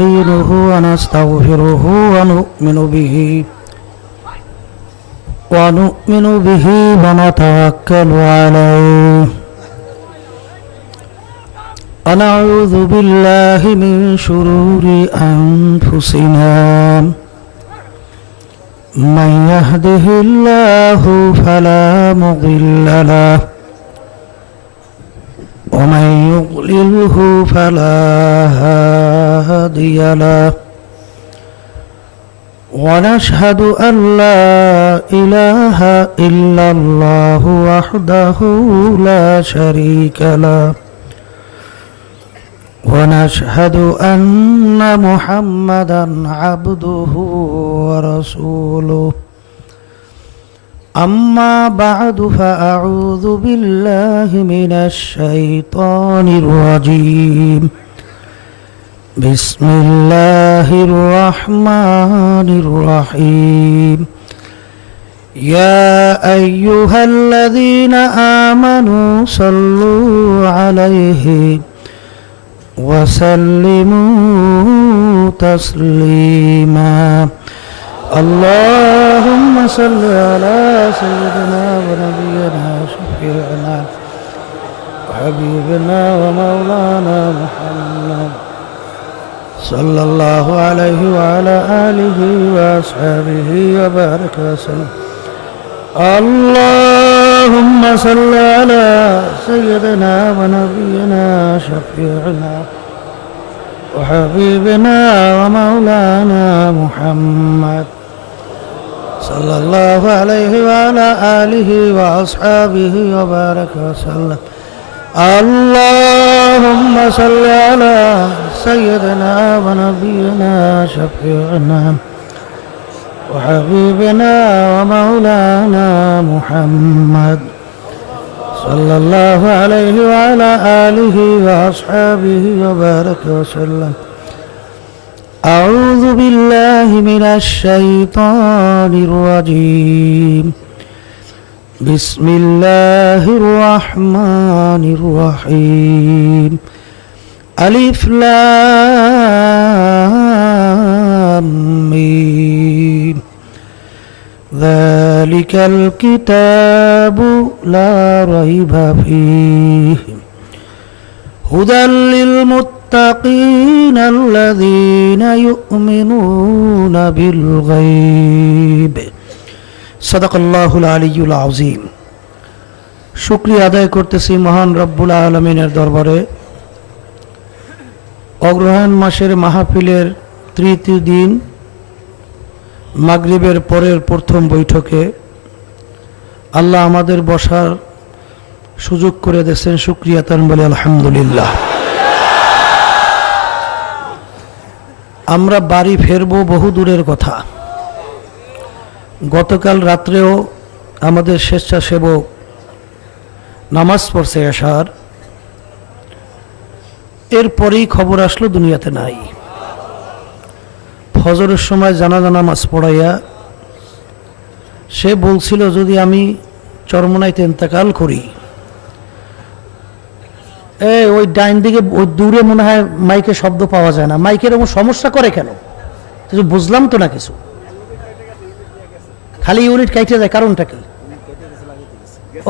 ونستعينه ونستغفره ونؤمن به ونتوكل عليه ونعوذ بالله من شرور أنفسنا من يهده الله فلا مضل له ومن يضلله فلا هادي له ونشهد أن لا إله إلا الله وحده لا شريك له ونشهد أن محمدا عبده ورسوله أما بعد فأعوذ بالله من الشيطان الرجيم بسم الله الرحمن الرحيم يا أيها الذين آمنوا صلوا عليه وسلموا تسليما اللهم صل على سيدنا ونبينا شفيعنا وحبيبنا ومولانا محمد صلى الله عليه وعلى آله وأصحابه وبارك وسلم اللهم صل على سيدنا ونبينا شفيعنا وحبيبنا ومولانا محمد صلى الله عليه وعلى آله وأصحابه وبارك وسلم اللهم صل على سيدنا ونبينا شفيعنا وحبيبنا ومولانا محمد صلى الله عليه وعلى آله وأصحابه وبارك وسلم أعوذ بالله من الشيطان الرجيم بسم الله الرحمن الرحيم ألف لام ميم ذلك الكتاب لا ريب فيه هدى للمتقين الذين يؤمنون بالغيب صدق الله العلي العظيم শুকরিয়া আদায় করতেছি মহান রব্বুল আলামিনের দরবারে অগ্রহায়ণ মাসের মাহফিলের তৃতীয় দিন মাগরিবের পরের প্রথম বৈঠকে আল্লাহ আমাদের বসার সুযোগ করে দিয়েছেন শুকরিয়া তান বলে আলহামদুলিল্লাহ। আমরা বাড়ি ফেরবো বহু দূরের কথা। গতকাল রাত্রেও আমাদের স্বেচ্ছাসেবক নামাজ পড়ছে আসার, এরপরেই খবর আসলো দুনিয়াতে নাই। ফজরের সময় জানাজা নামাজ পড়াইয়া সে বলছিল যদি আমি চরমনাইতে ইন্তেকাল করি, ওই ডাইন দিকে ওই দূরে মনে হয় মাইকে শব্দ পাওয়া যায় না, মাইকের এরকম সমস্যা করে কেন কিছু বুঝলাম তো না কিছু, খালি ইউনিট কাইটে যায়, কারণটা কি?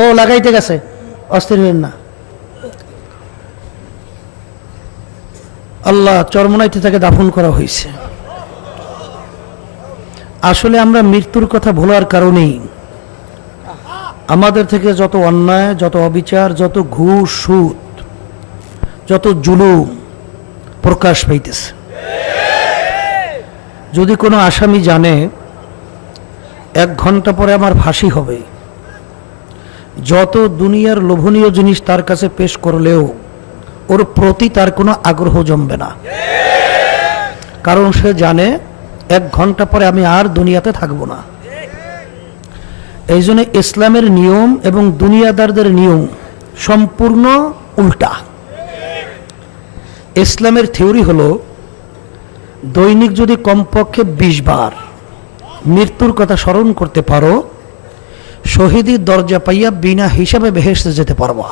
ও লাগাইতে গেছে, অস্থির হলেন না। আল্লাহ চরমনাইতে তাকে দাফন করা হয়েছে। আসলে আমরা মৃত্যুর কথা ভোলার কারণেই আমাদের থেকে যত অন্যায়, যত অবিচার, যত ঘুষ সুদ, যত জুলুম প্রকাশ পাইতেছে। যদি কোনো আসামি জানে 1 ঘন্টা পরে আমার ফাঁসি হবে, যত দুনিয়ার লোভনীয় জিনিস তার কাছে পেশ করলেও ওর প্রতি তার কোনো আগ্রহ জমবে না, কারণ সে জানে 1 ঘন্টা পরে আমি আর দুনিয়াতে থাকবো না। এই জন্য ইসলামের নিয়ম এবং দুনিয়াদারদের নিয়ম সম্পূর্ণ উল্টা। ইসলামের থিওরি হলো দৈনিক যদি কমপক্ষে 20 বার মৃত্যুর কথা স্মরণ করতে পারো, শহীদের দরজা পাইয়া বিনা হিসাবে বেহেশতে যেতে পারবা।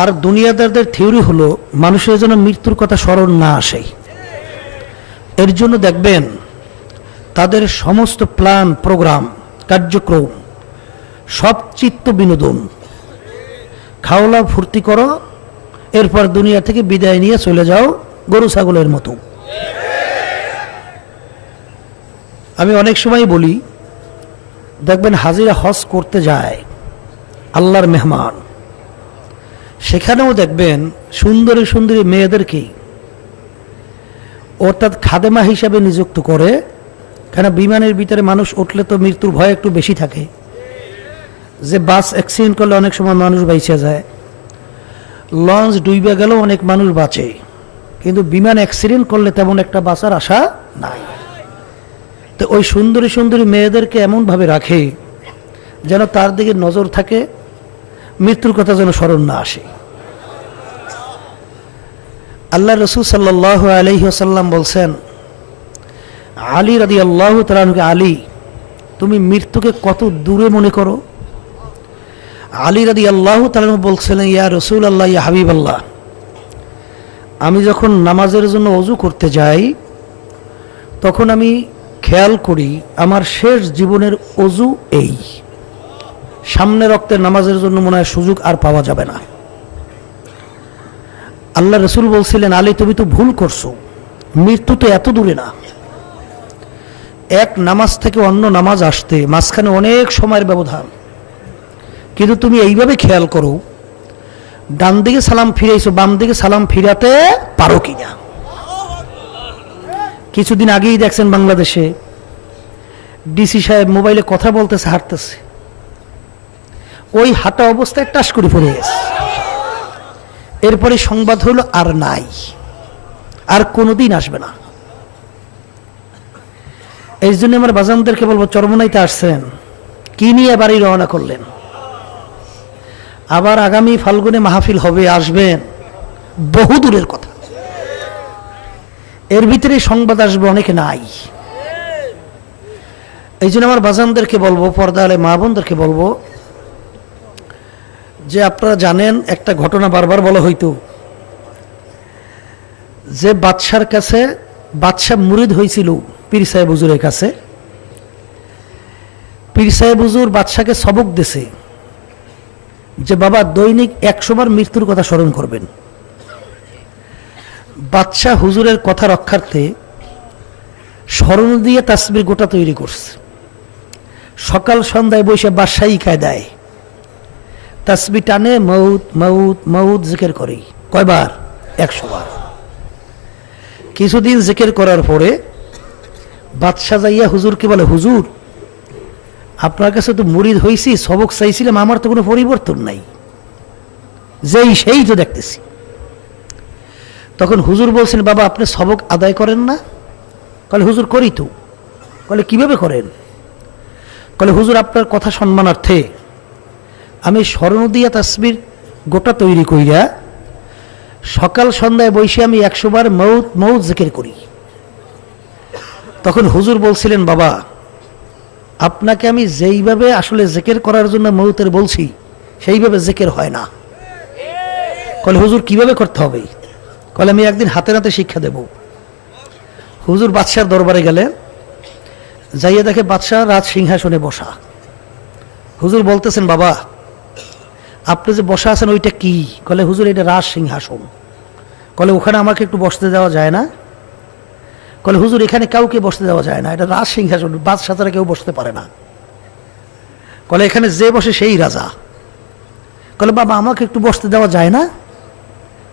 আর দুনিয়াদারদের থিওরি হলো মানুষের যেন মৃত্যুর কথা স্মরণ না আসে। এর জন্য দেখবেন তাদের সমস্ত প্ল্যান, প্রোগ্রাম, কার্যক্রম সব চিত্ত বিনোদন, খাওয়া ফুর্তি করো, এরপর দুনিয়া থেকে বিদায় নিয়ে চলে যাও গরু ছাগলের মতো। আমি অনেক সময় বলি, দেখবেন হাজিরা হজ করতে যায় আল্লাহর মেহমান, সেখানেও দেখবেন সুন্দরী সুন্দরী মেয়েদেরকেই অর্থাৎ খাদেমা হিসাবে নিযুক্ত করে। কেন, বিমানের ভিতরে মানুষ উঠলে তো মৃত্যুর ভয় একটু বেশি থাকে, যে বাস অ্যাক্সিডেন্ট করলে অনেক সময় মানুষ বাইচে যায়, লঞ্চ ডুইবে গেলেও অনেক মানুষ বাঁচে, কিন্তু বিমান অ্যাক্সিডেন্ট করলে তেমন একটা বাঁচার আশা নাই। তো ওই সুন্দরী সুন্দরী মেয়েদেরকে এমনভাবে রাখে যেন তার দিকে নজর থাকে, মৃত্যুর কথা যেন স্মরণ না আসে। আল্লাহ রসুল সাল্লাল্লাহু আলাইহি ওয়াসাল্লাম বলছেন, আলী রাদিয়াল্লাহু তাআলা আনহু, আলী তুমি মৃত্যুকে কত দূরে মনে করো? আলী রাদিয়াল্লাহু তাআলা বলছিলেন, ইয়া রাসূলুল্লাহ, ইয়া হাবিবাল্লাহ, আমি যখন নামাজের জন্য ওযু করতে যাই তখন আমি খেয়াল করি আমার শেষ জীবনের ওযু এই, সামনে রক্তের নামাজের জন্য মনে হয় সুযোগ আর পাওয়া যাবে না। আল্লাহ রসুল বলছিলেন, আলী তুমি তো ভুল করছো, মৃত্যু তো এত দূরে না। এক নামাজ থেকে অন্য নামাজ আসতে মাঝখানে অনেক সময়ের ব্যবধান, কিন্তু তুমি এইভাবে খেয়াল করো ডান দিকে সালাম ফিরাইছো, বাম দিকে সালাম ফিরাতে পারো কিনা। কিছুদিন আগেই দেখছেন বাংলাদেশে ডিসি সাহেব মোবাইলে কথা বলতেছে, হাঁটতেছে, ওই হাঁটা অবস্থায় টাস করে পড়ে গেছে। এরপরে সংবাদ হলো আর নাই, আর কোনোদিন আসবে না। এই জন্য আমার বাজানদেরকে বলবো, চরমনাইতে আসছেন, কি নিয়ে বাড়ি রওনা করলেন? আবার আগামী ফাল্গুনে মাহফিল হবে, আসবেন, বহু দূরের কথা। এর ভিতরে সংবাদ আসবে অনেকে নাই। এই জন্য আমার বাজানদেরকে বলবো, পর্দা আলে মা বোনদেরকে বলবো, যে আপনারা জানেন একটা ঘটনা বারবার বলা হইতো, যে বাদশার কাছে বাদশা মুরিদ হয়েছিল পীর সাহেব হুজুরের কাছে। পীর সাহেব হুজুর বাদশাকে সবক দিছে যে বাবা দৈনিক 100 বার মৃত্যুর কথা স্মরণ করবেন। বাদশা হুজুরের কথা রক্ষার্থে স্মরণ দিয়ে তাসবির গোটা তৈরি করছে। সকাল সন্ধ্যায় বসে বাদশাহী কায়দায় তাসবি টানে, মউত মউত মউত জিকির করে। কয়বার? 100 বার। কিছুদিন জিকির করার পরে বাদশাহ যাইয়া হুজুরকে বলে, হুজুর আপনার কাছে তো মুরিদ হয়েছি, সবক চাইছিলাম, আমার তো কোনো পরিবর্তন নাই, যেই সেই তো দেখতেছি। তখন হুজুর বলছেন, বাবা আপনি সবক আদায় করেন না? কলে হুজুর করি তো। কলে কিভাবে করেন? কলে হুজুর আপনার কথা সম্মানার্থে আমি স্মরণ দিয়া তাসবির গোটা তৈরি কইরা সকাল সন্ধ্যায় বসে আমি 100 বার মউত মউত জিকির করি। তখন হুজুর বলছিলেন, বাবা আপনাকে আমি যেইভাবে আসলে জিকির করার জন্য মউতের বলছি সেইভাবে জিকির হয় না। কলে হুজুর কিভাবে করতে হবে? কলে আমি একদিন হাতে নাতে শিক্ষা দেব। হুজুর বাদশার দরবারে গেলেন, যাইয়া দেখে বাদশাহ রাজ সিংহাসনে বসা। হুজুর বলতেছেন, বাবা আপনি যে বসা আছেন ওইটা কি? কলে হুজুর এটা রাজ সিংহাসন। কলে ওখানে আমাকে একটু বসতে দেওয়া যায় না? কলে হুজুর এখানে কাউকে বসতে দেওয়া যায় না, এটা রাজ সিংহাসন, বাদশাহ ছাড়া কেউ বসতে পারে না। কলে এখানে যে বসে সেই রাজা। কলে বাবা আমাকে একটু বসতে দেওয়া যায় না?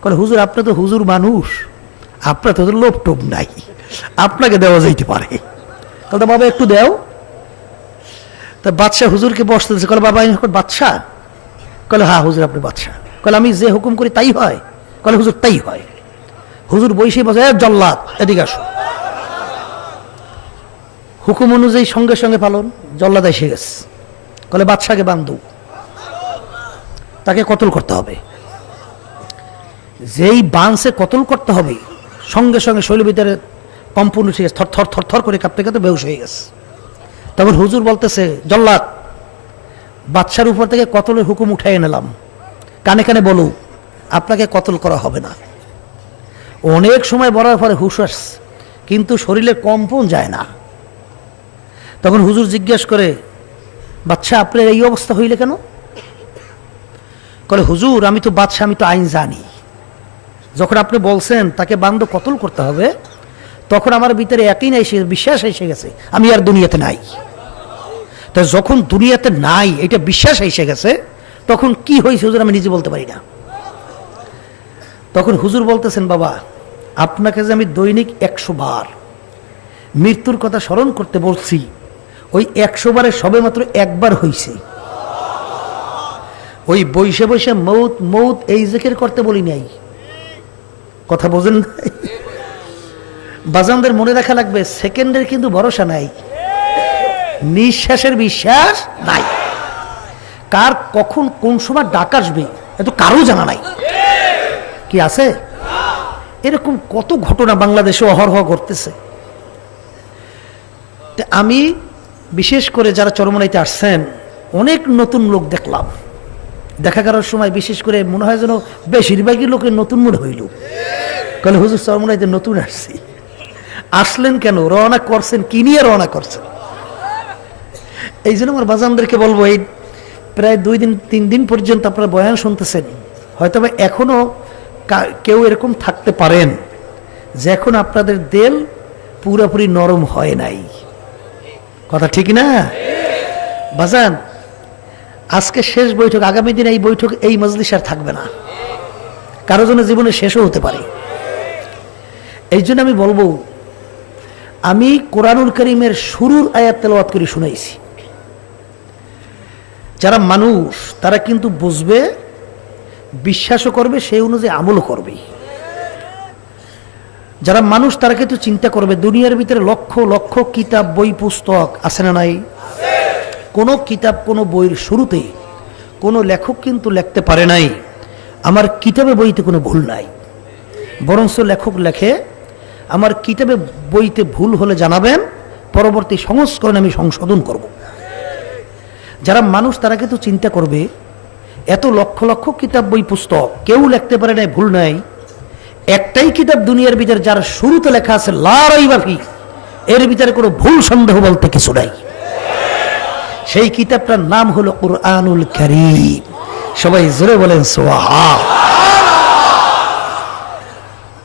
কলে হুজুর আপনি তো হুজুর মানুষ, আপনার তো লোভ টোপ নাই, আপনাকে দেওয়া যাইতে পারে। কলে বাবা একটু দেও। তা বাদশাহ হুজুরকে বসতে দিচ্ছে। কলে বাবা এখন বাদশাহ? কলে হ্যাঁ হুজুর আপনি বাদশাহ। কলে আমি যে হুকুম করি তাই হয়? কলে হুজুর তাই হয়। হুজুর বসে বসে, জল্লাদ এদিকে আসো। হুকুম অনুযায়ী সঙ্গে সঙ্গে পালন, জল্লাদ এসে গেছে। কলে বাদশাকে বান্ধু, তাকে কতল করতে হবে। যেই বাঁধছে কতল করতে হবে, সঙ্গে সঙ্গে শৈলের ভিতরে কম্পন উঠে গেছে, থর থর থর থর করে কাঁপতে কাঁপতে বেহুশ হয়ে গেছে। তখন হুজুর বলতেছে, জল্লাদ বাদশার উপর থেকে কতলের হুকুম উঠাই নিলাম, কানে কানে বলো আপনাকে কতল করা হবে না। অনেক সময় বলার পরে হুঁশ আসছে, কিন্তু শরীরে কম্পন যায় না। তখন হুজুর জিজ্ঞেস করে, বাচ্চা আপনার এই অবস্থা হইলে কেন? বলে, হুজুর আমি তো বাদশা, আমি তো আইন জানি। যখন আপনি বলছেন তাকে বান্দ কতল করতে হবে, তখন আমার ভিতরে একই নাই, সে বিশ্বাস এসে গেছে আমি আর দুনিয়াতে নাই। তো যখন দুনিয়াতে নাই, এটা বিশ্বাস এসে গেছে, তখন কি হয়েছে হুজুর আমি নিজে বলতে পারি না। তখন হুজুর বলতেছেন, বাবা আপনাকে যে আমি দৈনিক 100 বার মৃত্যুর কথা স্মরণ করতে বলছি, ওই 100 বারে সবে মাত্র একবার হয়েছে। ওই বৈশে বৈশে মৌত মৌত এই জিকির করতে বলি নাই। কথা বোঝেন? বাজানদের মনে রাখা লাগবে, সেকেন্ডের কিন্তু ভরসা নাই, নিঃশ্বাসের বিশ্বাস নাই। কার কখন কোন সময় ডাক আসবে এত কারো জানা নাই। কি আছে? এরকম কত ঘটনা বাংলাদেশে অহরহ ঘটতেছে। আমি বিশেষ করে যারা চরমনাইতে আসছেন, অনেক নতুন লোক দেখলাম। দেখা করার সময় বিশেষ করে মনে হয় যেন বেশিরভাগই লোকের নতুন মনে হইল। কারণ হুজুর চরমনাইতে নতুন আসছি। আসলেন কেন? রওনা করছেন কি নিয়ে রওনা করছেন? এই জন্য আমার বাজানদেরকে বলবো, এই প্রায় 2 দিন 3 দিন পর্যন্ত আপনারা বয়ান শুনতেছেন, হয়তো এখনো কেউ এরকম থাকতে পারেন যে এখন আপনাদের দিল পুরোপুরি নরম হয় নাই। কথা ঠিক না বাজান? আজকে শেষ বৈঠক, আগামী দিন এই বৈঠক এই মজলিস আর থাকবে না, কারো জন্য জীবনে শেষও হতে পারে। এই জন্য আমি বলবো, আমি কোরআনুল কারীমের শুরুর আয়াত তেলাওয়াত করে শুনাইছি। যারা মানুষ তারা কিন্তু বুঝবে, বিশ্বাসও করবে, সেই অনুযায়ী আমলও করবে। যারা মানুষ তারা কিন্তু চিন্তা করবে, দুনিয়ার ভিতরে লক্ষ লক্ষ কিতাব বই পুস্তক আছে না নাই? কোনো কিতাব কোনো বইয়ের শুরুতে কোনো লেখক কিন্তু লিখতে পারে নাই আমার কিতাবে বইতে কোনো ভুল নাই। বরঞ্চ লেখক লেখে, আমার কিতাবে বইতে ভুল হলে জানাবেন, পরবর্তী সংস্করণে আমি সংশোধন করব। যারা মানুষ তারা কিন্তু চিন্তা করবে, এত লক্ষ লক্ষ কিতাব বই পুস্তক কেউ লিখতে পারে নাই, ভুল নাই। একটাই কিতাব দুনিয়ার ভিতরে যার শুরুতে লেখা আছে লা রাইবা ফি, এর ভিতরে কোনো ভুল সন্দেহ বলতে কিছু নাই। সেই কিতাবটার নাম হলো কুরআনুল কারীম। সবাই জোরে বলেন সুবহান।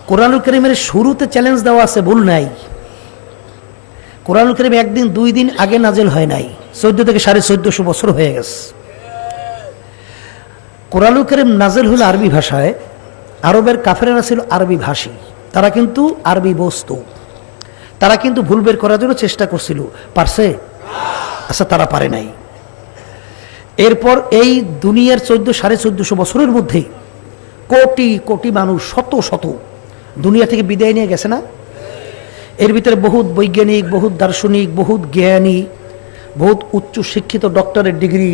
কুরআনুল কারীমের শুরুতে চ্যালেঞ্জ দেওয়া আছে, ভুল নাই। কুরআনুল কারীম একদিন 2 দিন আগে নাজিল হয় নাই, 14 থেকে 1450 বছর হয়ে গেছে। কুরআনুল কারীম নাজিল হলো আরবি ভাষায়। আরবের কাফেরেরা ছিল আরবি ভাষী, তারা কিন্তু আরবি বুঝতো, তারা কিন্তু ভুল বের করার জন্য চেষ্টা করছিল। পারছে? আচ্ছা, তারা পারে নাই। এরপর এই দুনিয়ার 1450 বছরের মধ্যে কোটি কোটি মানুষ, শত শত দুনিয়া থেকে বিদায় নিয়ে গেছে না? এর ভিতরে বহুত বৈজ্ঞানিক, বহুত দার্শনিক, বহুত জ্ঞানী, বহুত উচ্চ শিক্ষিত ডক্টরের ডিগ্রি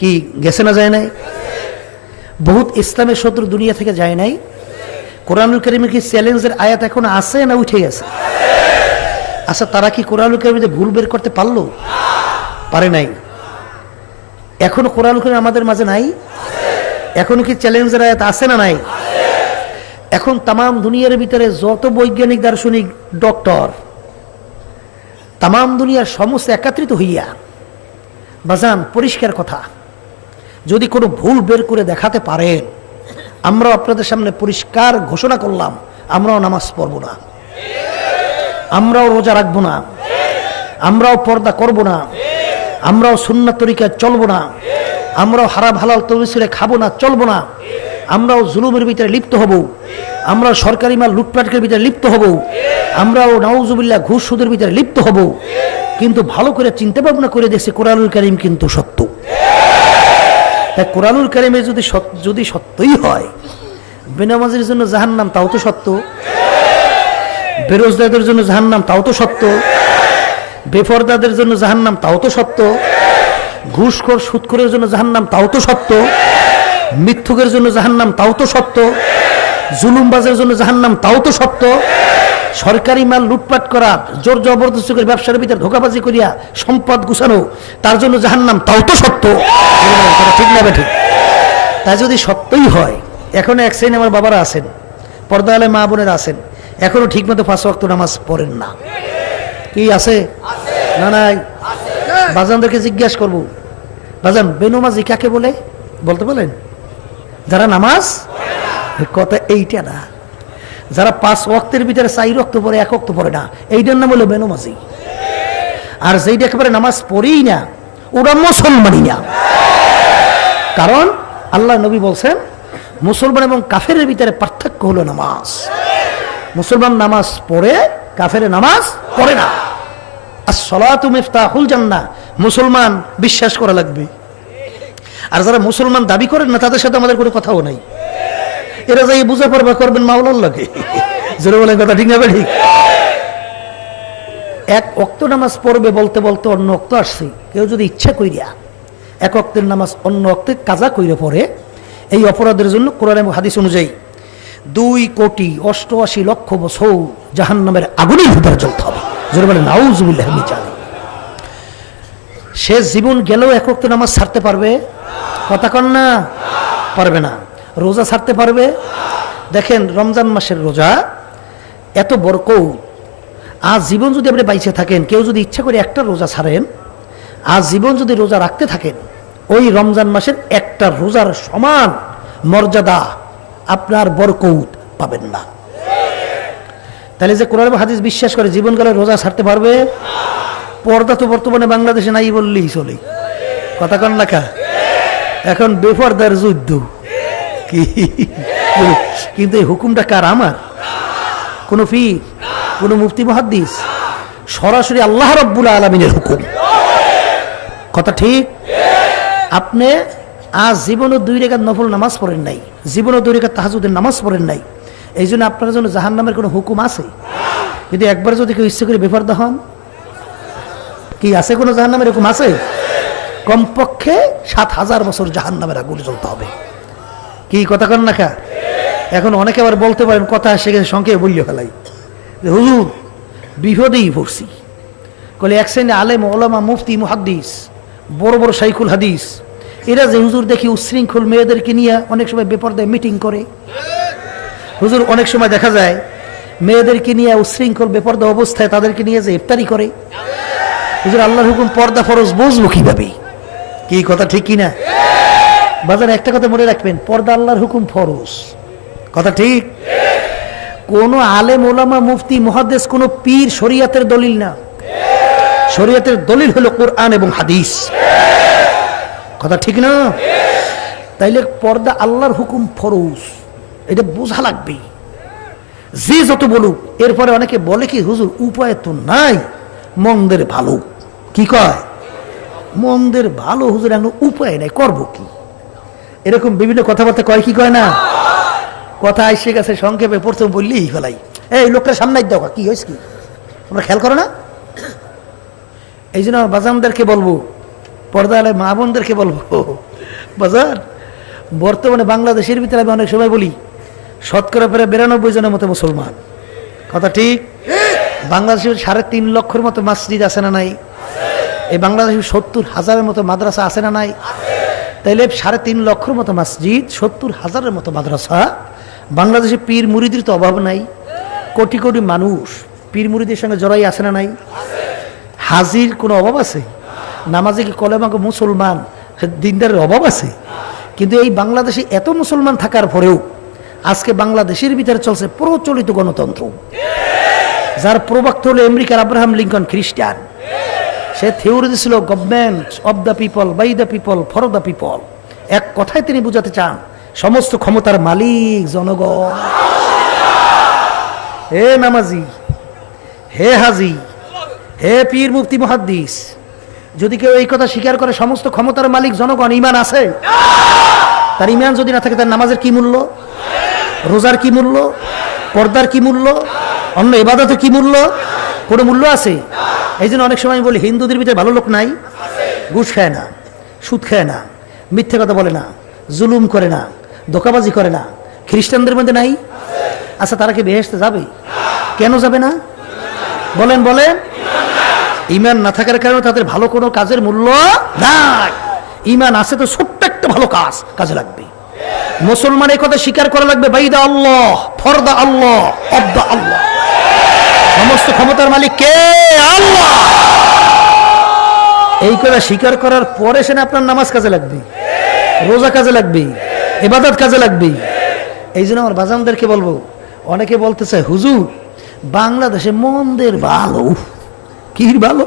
কি গেছে না, যায় নাই? বহুত ইসলামের শত্রু দুনিয়া থেকে যায় নাই? কোরআনুল কারীমের কি চ্যালেঞ্জের আয়াত এখন আছে না উঠে গেছে? আচ্ছা, তারা কি কোরআনুল কারীমে ভুল বের করতে পারলো? পারে নাই। এখনো কোরআনুল কারীম আমাদের মাঝে নাই? এখনো কি চ্যালেঞ্জের আয়াত আছে না নাই? এখন তাম দুনিয়ার ভিতরে যত বৈজ্ঞানিক, দার্শনিক, ডক্টর, তাম দুনিয়ার সমস্ত একত্রিত হইয়া, বাজান পরিষ্কার কথা, যদি কোনো ভুল বের করে দেখাতে পারেন, আমরাও আপনাদের সামনে পরিষ্কার ঘোষণা করলাম, আমরাও নামাজ পড়ব না, আমরাও রোজা রাখবো না, আমরাও পর্দা করব না, আমরাও সুন্নাত তরিকায় চলবো না, আমরাও হারাম হালাল তমিসিরে খাবো না, চলবো না, আমরাও জুলুমের ভিতরে লিপ্ত হব, আমরাও সরকারি মাল লুটপাটের ভিতরে লিপ্ত হব, আমরাও নাউজুবিল্লাহ ঘুষ সুদের ভিতরে লিপ্ত হব। কিন্তু ভালো করে চিন্তা ভাবনা করে দেখছি কোরআনুল কারীম কিন্তু সত্য। তাই কোরআনুল কারীমে যদি সত্যই হয়, বেনামাজির জন্য জাহান্নাম তাও তো সত্য, বেরোজগারদের জন্য জাহান্নাম তাও তো সত্য, বেপরদাদের জন্য জাহান্নাম তাও তো সত্য, ঘুষখোর সুদখোরের জন্য জাহান্নাম তাও তো সত্য, মিথ্যুকের জন্য জাহান্নাম তাও তো সত্য, জুলুমবাজের জন্য জাহান্নাম তাও তো সত্য, সরকারি মাল লুটপাট করা, জোর জবরদস্তি করে ব্যবসার ভিতরে ধোকাবাজি করিয়া সম্পদ গুছানো, তার জন্য জাহান্নাম তাও তো সত্য। ঠিক না? ঠিক। তাই যদি সত্যই হয়, এখনো এক শ্রেণী আমার বাবারা আছেন, পর্দা আলে মা বোনেরা আছেন, এখনো ঠিক মতো 5 ওয়াক্ত নামাজ পড়েন না। কি আছে? না নাই? বাজানদেরকে জিজ্ঞাসা করব, বাজান বেনমাজি কাকে বলে? বলতে বলেন? যারা নামাজ কথা এইটা না, যারা 5 ওয়াক্তের ভিতরে 4 ওয়াক্ত পড়ে 1 ওয়াক্ত পড়ে না, এইটার নাম হলো বেনমাজি। আর যেইটা একেবারে নামাজ পড়েই না, ওরা মুসলমানই না। কারণ আল্লাহ নবী বলছেন মুসলমান এবং কাফেরের ভিতরে পার্থক্য হলো নামাজ। মুসলমান নামাজ পড়ে, কাফের নামাজ পড়ে না। as-salatu মিফতাহুল জান্নাহ, মুসলমান বিশ্বাস করা লাগবে। আর যারা মুসলমান দাবি করেন না, তাদের সাথে আমাদের কোনো কথাও নাই। এরা যাই বুঝা পড়বা করবেন মাওলার লাগে, জোরে বলেন কথা ঠিক না? ঠিক। 1 ওয়াক্ত নামাজ পড়বে বলতে বলতে অন্য ওয়াক্ত আসছে। কেউ যদি ইচ্ছা কইরা 1 ওয়াক্তের নামাজ অন্য ওয়াক্তে কাজা কইরা পড়ে, এই অপরাধের জন্য কোরআন এবং হাদিস অনুযায়ী 2,88,00,000 বছর জাহান্নামের আগুনের ভিতরে জ্বলতে হবে। জোরে বলেন নাউজুবিল্লাহ মিন যালিক। সে জীবন গেলেও 1 ওয়াক্ত নামাজ ছাড়তে পারবে? কথা কন না, পারবে না। রোজা ছাড়তে পারবে? দেখেন রমজান মাসের রোজা এত বরকত, আজ জীবন যদি আপনি বাইচে থাকেন, কেউ যদি ইচ্ছা করে একটা রোজা ছাড়েন, আজ জীবন যদি রোজা রাখতে থাকেন, ওই রমজান মাসের একটা রোজার সমান মর্যাদা আপনার বরকত পাবেন না। তাহলে যে কোরআন হাদিস বিশ্বাস করে জীবন গেলে রোজা ছাড়তে পারবে? পর্দা তো বর্তমানে বাংলাদেশে নাই বললেই চলে। কথা কন লেখা, এখন বেপর্দার যুদ্ধ। কি কিন্তু এই হুকুমটা কার? আমার? কোন পীর, কোন মুফতি মুহাদ্দিস? সরাসরি আল্লাহ রাব্বুল আলামিনের হুকুম। কথা ঠিক? আপনি আজ জীবনে 2 রাকাত নফল নামাজ পড়েন নাই, জীবনে 2 রাকাত তাহাজ্জুদের নামাজ পড়েন নাই, এই জন্য আপনার জন্য জাহান্নামের কোনো হুকুম আছে? যদি একবার যদি কেউ ইচ্ছে করে বেপরদা হন, কি আছে কোনো জাহান্নামের হুকুম আছে? কমপক্ষে 7,000 বছর জাহান্নামের আগুনে জ্বলতে হবে। কি কথা কন না? এখন অনেকে আবার বলতে পারেন, কথা এসে গেছে সংক্ষেপে বললে ফেলাই, যে হুজুর বিপদেই পড়ছি। কলে এক শ্রেণী আলেম ওলামা মুফতি মুহাদ্দিস, বড় বড় শাইখুল হাদিস, এরা যে হুজুর দেখি উচ্ছৃঙ্খল মেয়েদেরকে নিয়ে অনেক সময় বেপরদায় মিটিং করে। হুজুর অনেক সময় দেখা যায় মেয়েদেরকে নিয়ে উচ্ছৃঙ্খল বেপরদা অবস্থায় তাদেরকে নিয়ে যে ইফতারি করে। হুজুর আল্লাহর হুকুম পর্দা ফরজ বুঝবো কিভাবে? কি কথা ঠিক কিনা? বাজার একটা কথা মনে রাখবেন, পর্দা আল্লাহর হুকুম ফরজ। কথা ঠিক? কোন আলেম ওলামা মুফতি মুহাদ্দিস, কোন পীর শরীয়তের দলিল না। শরীয়তের দলিল হলো কোরআন এবং হাদিস। কথা ঠিক না? তাইলে পর্দা আল্লাহর হুকুম ফরজ, এটা বোঝা লাগবে। যে যত বলুক, এরপরে অনেকে বলে কি হুজুর উপায় তো নাই, মন্দের ভালো। কি কয়? মন্দের ভালো হুজুর, এখন উপায় নাই, করবো কি? এরকম বিভিন্ন কথাবার্তা কয় কি কয় না? কথা এসে গেছে সংক্ষেপে প্রথম বললেই ফেলাই, এই লোকটা সামনে দাও, কি হয়েছে? কি তোমরা খেয়াল করো না? এই জন্য বাজানদেরকে বলবো, পর্দা আলে মা বোনদেরকে বলবো, বাজার বর্তমানে বাংলাদেশের ভিতরে আমি অনেক সময় বলি, শতকরা প্রায় 92 জনের মতো মুসলমান। কথা ঠিক? বাংলাদেশের 3.5 লক্ষের মতো মসজিদ আছে না নাই? এই বাংলাদেশের 70,000-এর মতো মাদ্রাসা আছে না নাই? তাইলে 3.5 লক্ষের মতো মসজিদ, 70,000-এর মতো মাদ্রাসা, বাংলাদেশে পীর মুরিদের তো অভাব নাই। কোটি কোটি মানুষ পীর মুরিদের সঙ্গে জড়াই আছে না নাই? হাজির কোনো অভাব আছে? নামাজে কি কলেমাকে মুসলমান দিনদারের অভাব আছে? কিন্তু এই বাংলাদেশে এত মুসলমান থাকার পরেও আজকে বাংলাদেশের ভিতরে চলছে প্রচলিত গণতন্ত্র, যার প্রবক্তা হলো আমেরিকার আব্রাহাম লিঙ্কন, খ্রিস্টান। সে থিওরি দিয়েছিল government of the people, by the people, for the people. এক কথায় তিনি বুঝাতে চান সমস্ত ক্ষমতার মালিক জনগণ। হে নামাজি, হে হাজি, হে পীর মুফতি মুহাদ্দিস, যদি কেউ এই কথা স্বীকার করে সমস্ত ক্ষমতার মালিক জনগণ, ঈমান আছে? তার ঈমান যদি না থাকে, তার নামাজের কি মূল্য? রোজার কি মূল্য? পর্দার কি মূল্য? অন্য ইবাদতের কি মূল্য? কোনো মূল্য আছে? এই জন্য অনেক সময় বলি, হিন্দুদের ভিতরে ভালো লোক নাই? ঘুষ খায় না, সুদ খায় না, মিথ্যে কথা বলে না, জুলুম করে না, ধোঁকাবাজি করে না। খ্রিস্টানদের মধ্যে নাই? আচ্ছা, তারা কি বেহেশতে যাবে? কেন যাবে না? বলেন বলেন। ঈমান না থাকার কারণে তাদের ভালো কোনো কাজের মূল্য নাই। ঈমান আছে তো ছোট্ট একটা ভালো কাজ কাজে লাগবে। মুসলমান এই কথা স্বীকার করা লাগবে, বাইদা আল্লাহ, ফরদা আল্লাহ, অবদা আল্লাহ, সমস্ত ক্ষমতার মালিক কে? আল্লাহ। এই কথা স্বীকার করার পরে সে আপনার নামাজ কাজে লাগবে, রোজা কাজে লাগবে, ইবাদত কাজে লাগবে। এই জন্য আমার বাজানদেরকে বলবো, অনেকে বলতে চায় হুজুর বাংলাদেশে মন্দের ভালো। কি ভালো?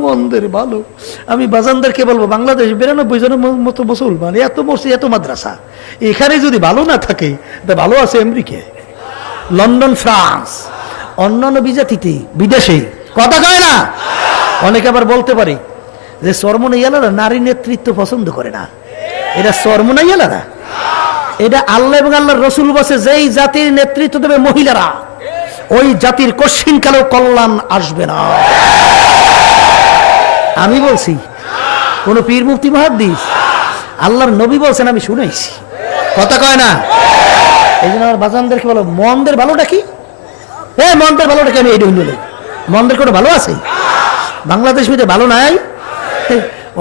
মন্দের ভালো। আমি বাজানদেরকে বলবো, বাংলাদেশ 92 জনের মতো মুসলমান, এত মসজিদ, এত মাদ্রাসা, এখানে যদি ভালো না থাকে তা ভালো আছে আমেরিকা, লন্ডন, ফ্রান্স, অন্যান্য বিজাতিতে, বিদেশে। কথা কয় না? অনেকে আবার বলতে পারে যে চরমনাইয়ালারা নারী নেতৃত্ব পছন্দ করে না। এটা চরমনাইয়ালারা, এটা আল্লাহ এবং আল্লাহর রসুল বসে যেই জাতির নেতৃত্ব দেবে মহিলারা, ওই জাতির কশিন কালেও কল্যাণ আসবে না। আমি বলছি, কোন পীর মুফতি মুহাদ্দিস, আল্লাহর নবী বলছেন, আমি শুনেছি। কথা কয় না? এই জন্য আমার বাজানদেরকে বলো, মন্দের ভালোটা কি? মন্দের ভালোটা কি? আমি এই বলে, মন্দের কোনো ভালো আছে? বাংলাদেশ মধ্যে ভালো নাই?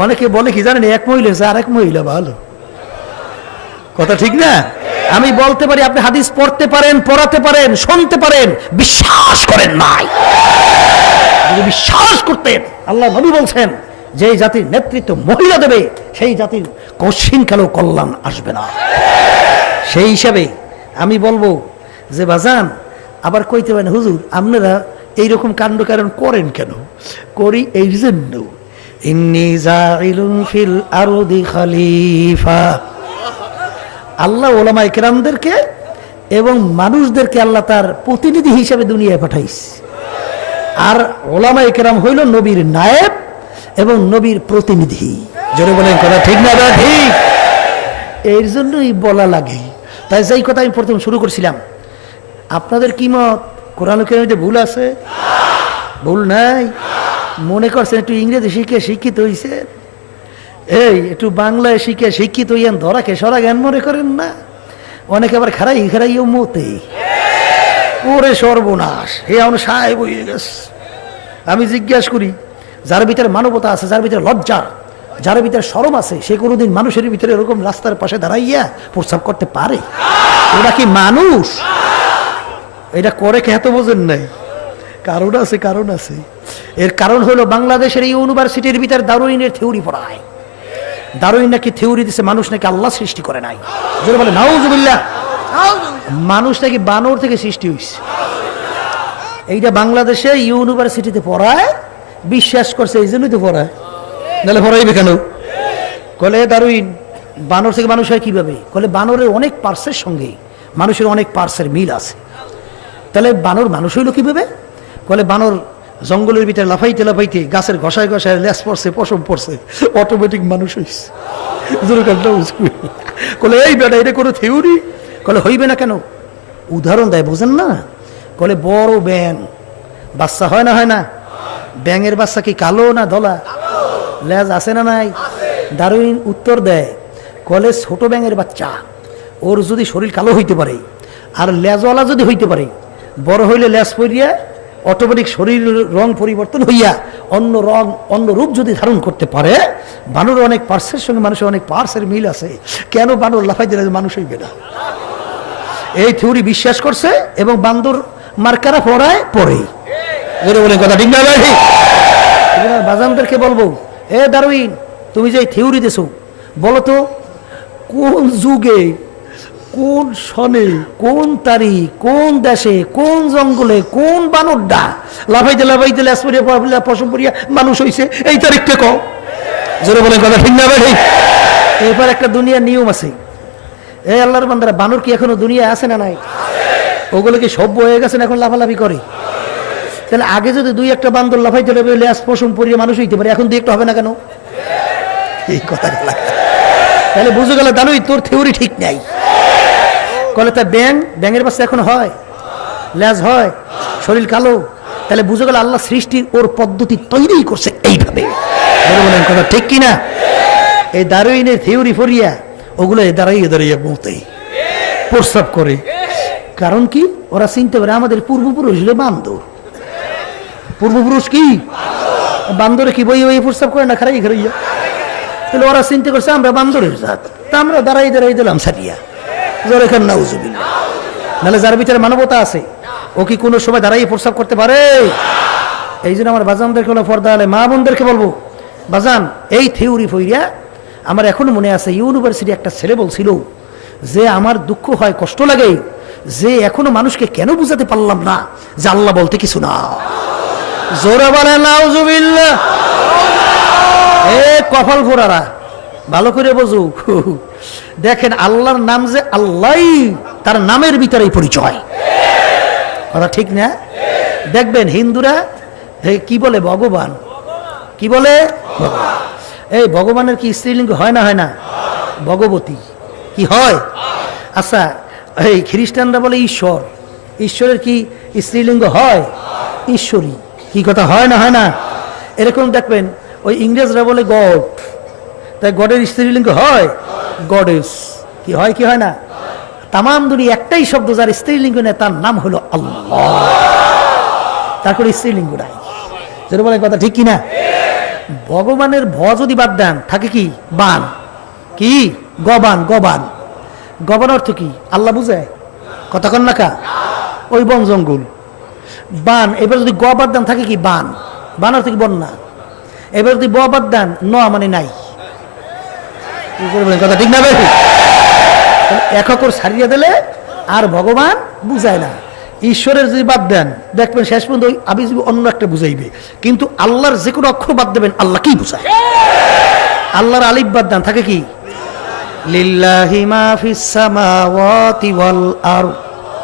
অনেকে বলে কি জানেন, এক মহিলা আছে আর এক মহিলা ভালো। কথা ঠিক না? আমি বলতে পারি, আপনি হাদিস পড়তে পারেন, পড়াতে পারেন, শুনতে পারেন, বিশ্বাস করেন নাই। যদি বিশ্বাস করতেন, আল্লাহ নবী বলছেন যে জাতির নেতৃত্ব মহিলা দেবে সেই জাতির কশিন কালেও কল্যাণ আসবে না। সেই হিসাবে আমি বলবো যে বাজান, আবার কইতে পারেন হুজুর আপনারা এইরকম কাণ্ড কারণ করেন কেন? করি এই জন্য, ইন্নী জাইলুন ফিল আরদি খলিফা। আল্লাহ ওলামায়ে কেরামদেরকে এবং মানুষদেরকে আল্লাহ তার প্রতিনিধি হিসেবে দুনিয়ায় পাঠাইছে। আর ওলামায়ে কেরাম হইল নবীর নায়েব এবং নবীর প্রতিনিধি। জোরে বলেন কথা ঠিক না? ঠিক। এর জন্যই বলা লাগে। তাই যেই কথা আমি প্রথম শুরু করছিলাম, আপনাদের কি মত? কোরআন কারীমে ভুল আছে? ভুল নাই? মনে করছেন একটু ইংরেজি শিখে শিক্ষিত হইছে, এই একটু বাংলায় শিখে শিক্ষিত হইয়ান, ধরা খেসরা জ্ঞান মনে করেন না? অনেকে আবার খারাইও মতে, ওরে সর্বনাশ, হে আমার সাহেব হয়ে গেছে। আমি জিজ্ঞাসা করি, যার ভিতরে মানবতা আছে, যার ভিতরে লজ্জা, যার ভিতরে শরম আছে, সে কোনোদিন মানুষের ভিতরে এরকম রাস্তার পাশে দাঁড়াইয়া প্রস্রাব করতে পারে? ওরা কি মানুষ? এটা করে কে? এত বোঝেন নাই? কারণ আছে, কারণ আছে। এর কারণ হলো বাংলাদেশের এই ইউনিভার্সিটির ভিতরে দারুইনের থিওরি পড়ায়। দারুইন নাকি থিওরি দিছে মানুষ নাকি আল্লাহ সৃষ্টি করে নাই। যদি বলে নাউজুবিল্লাহ, মানুষ নাকি বানর থেকে সৃষ্টি হয়েছে। এইটা বাংলাদেশে ইউনিভার্সিটিতে পড়ায়, বিশ্বাস করছে, এই জন্যই তো পড়ায়, নাহলে পড়াইবে কেন? কলে দারুইন বানর থেকে মানুষ হয় কিভাবে? কলে বানরের অনেক পার্টসের সঙ্গে মানুষের অনেক পার্টসের মিল আছে। তাহলে বানর মানুষ হইল কিভাবে? কলে বানর জঙ্গলের ভিতরে লাফাইতে লাফাইতে গাছের ঘষায় ঘষায় লেস পড়ছে, পশম পড়ছে, অটোমেটিক মানুষ হয়েছে। কলে এই বেটা, এটা কোনো থিওরি? কলে হইবে না কেন? উদাহরণ দেয়, বোঝেন না? কলে বড় ব্যাং বাচ্চা হয় না, হয় না? ব্যাঙের বাচ্চা কি কালো না ধলা? লেজ আছে না নাই? দারুইন উত্তর দেয়, কলে ছোট ব্যাঙের বাচ্চা, ওর যদি শরীর কালো হইতে পারে আর লেজওয়ালা যদি হইতে পারে, বড় হইলে লেজ পরিয়া অটোমেটিক শরীর রং পরিবর্তন হইয়া অন্য রং, অন্য রূপ যদি ধারণ করতে পারে, বানর অনেক পার্সের সঙ্গে মানুষের অনেক পার্সের মিল আছে, কেন বানর লাফাই দিলে মানুষ হইবে না? এই থিওরি বিশ্বাস করছে এবং বান্দর মার্কারা পড়ায় পড়ে। বলে কথা ঠিক না? বাজানদেরকে বলবো, এ দারুইন, তুমি যে থিওরি দিছো, বলো তো কোন যুগে, কোন সনে, কোন তারিখ, কোন দেশে, কোন জঙ্গলে, কোন বানরটা লাফাইতে লাফাইতে লেস পরিয়া পশম পরিয়া মানুষ হইছে? এই তারিখটা কও। জোরে বলেন কথা ঠিক না? ভাই, এরপর একটা দুনিয়ার নিয়ম আছে। এই আল্লাহর বান্দারা, বানর কি এখনো দুনিয়ায় আছে না নাই? ওগুলো কি সভ্য হয়ে গেছে না এখন লাফালাফি করে? তাহলে আগে যদি দুই একটা বান্দর লাফাইতে লাফাইতে লেস পশম পরিয়া মানুষ হইতে পারে, এখন দুই একটা হবে না কেন? এই কথা তাহলে বুঝে গেল দানুই তোর থিওরি ঠিক নাই। কলে তা ব্যাঙের বাচ্চা এখন হয়, লেজ হয়, শরীর কালো, তাহলে বুঝে গেল আল্লাহ সৃষ্টির ওর পদ্ধতি তৈরি করছে এইভাবে। বলেন কথা ঠিক কিনা? এই দারুইনের থিওরি ফরিয়া ওগুলো দাঁড়াইয়ে দাঁড়াইয়ে বলতে প্রস্তাব করে। কারণ কি? ওরা চিনতে পারে আমাদের পূর্বপুরুষ হলো বান্দর। পূর্বপুরুষ কি? বান্দরে কি বই প্রস্তাব করে না? খারাই খারাইয়া তাহলে ওরা চিন্তা করছে আমরা বান্দরের জাত, তা আমরা দাঁড়াই দাঁড়াই দিলাম সারিয়া জোরে খান নাউজুবিল্লাহ। নাহলে যার ভিতরে মানবতা আছে ও কি কোনো সময় দাঁড়াই প্রস্রাব করতে পারে? এই জন্য আমার বাজানদেরকে হলো পর্দা আলে মা বোনদেরকে বলবো, বাজান এই থিওরি ফইরিয়া আমার এখনো মনে আছে, ইউনিভার্সিটি একটা ছেলে বলছিল যে আমার দুঃখ হয়, কষ্ট লাগে যে এখনো মানুষকে কেন বুঝাতে পারলাম না যে আল্লাহ বলতে কিছু না। জোরে বলে নাউজুবিল্লাহ। এ কপাল ফোরারা ভালো করে বোঝো, দেখেন আল্লাহর নাম যে আল্লাহ, তার নামের ভিতরেই পরিচয়, কথা ঠিক না? দেখবেন হিন্দুরা কি বলে ভগবান, কি বলে এই ভগবানের কি স্ত্রীলিঙ্গ হয় না হয় না? ভগবতী কি হয়? আচ্ছা এই খ্রিস্টানরা বলে ঈশ্বর, ঈশ্বরের কি স্ত্রীলিঙ্গ হয়? ঈশ্বরী, কি কথা হয় না হয় না? এরকম দেখবেন ওই ইংরেজরা বলে গড, তাই গডের স্ত্রীলিঙ্গ হয় গডেস, কি হয় কি হয় না? তামাম দুনিয়া একটাই শব্দ যার স্ত্রীলিঙ্গ নেই, তার নাম হলো আল্লাহ, তারপরে স্ত্রীলিঙ্গ নাই। যেটা বলে কথা ঠিক কিনা? ভগবানের ভ যদি বাদ দেন থাকে কি বান, কি গবান, গবান, গবান অর্থ কি আল্লাহ বুঝে? কথা কন না কা? ওই বন জঙ্গল বান। এবার যদি গ বাদ দেন থাকে কি বান, বান অর্থ কি বন্যা। এবার যদি ব বাদ দেন ন মানে নাই, কথা ঠিক না? এক অক্ষর ছাড়িয়ে দিলে আর ভগবান বুঝায় না। ঈশ্বরের যদি বাদ দেন দেখবেন শেষ পর্যন্ত ওই আবিজবি অন্য একটা বুঝাইবে, কিন্তু আল্লাহর যে কোনো অক্ষর বাদ দেবেন আল্লাহ কি বুঝায়? আল্লাহর আলিফ বাদ দেন থাকে কি লিল্লাহি মা ফিস সামাওয়াতি ওয়াল আরদ,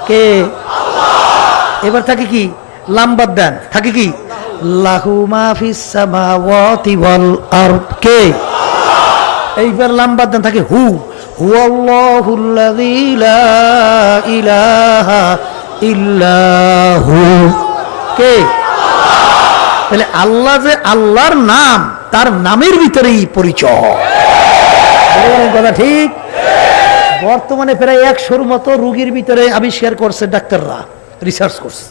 কে আল্লাহ। এবার থাকে কি লাম বাদ দেন থাকে কি লাহু মা ফিস সামাওয়াতি ওয়াল আরদ, কে আল্লাহ। এইবার লাম বাদ দেন থাকে হু, হুয়াল্লাহুল্লাযী লা ইলাহা ইল্লাহু, কে আল্লাহ। তাহলে আল্লাহ যে আল্লাহর নাম, তার নামের ভিতরেই পরিচয়, কথা ঠিক? বর্তমানে প্রায় 100-র মতো রোগীর ভিতরে আবিষ্কার করছে ডাক্তাররা, রিসার্চ করছে।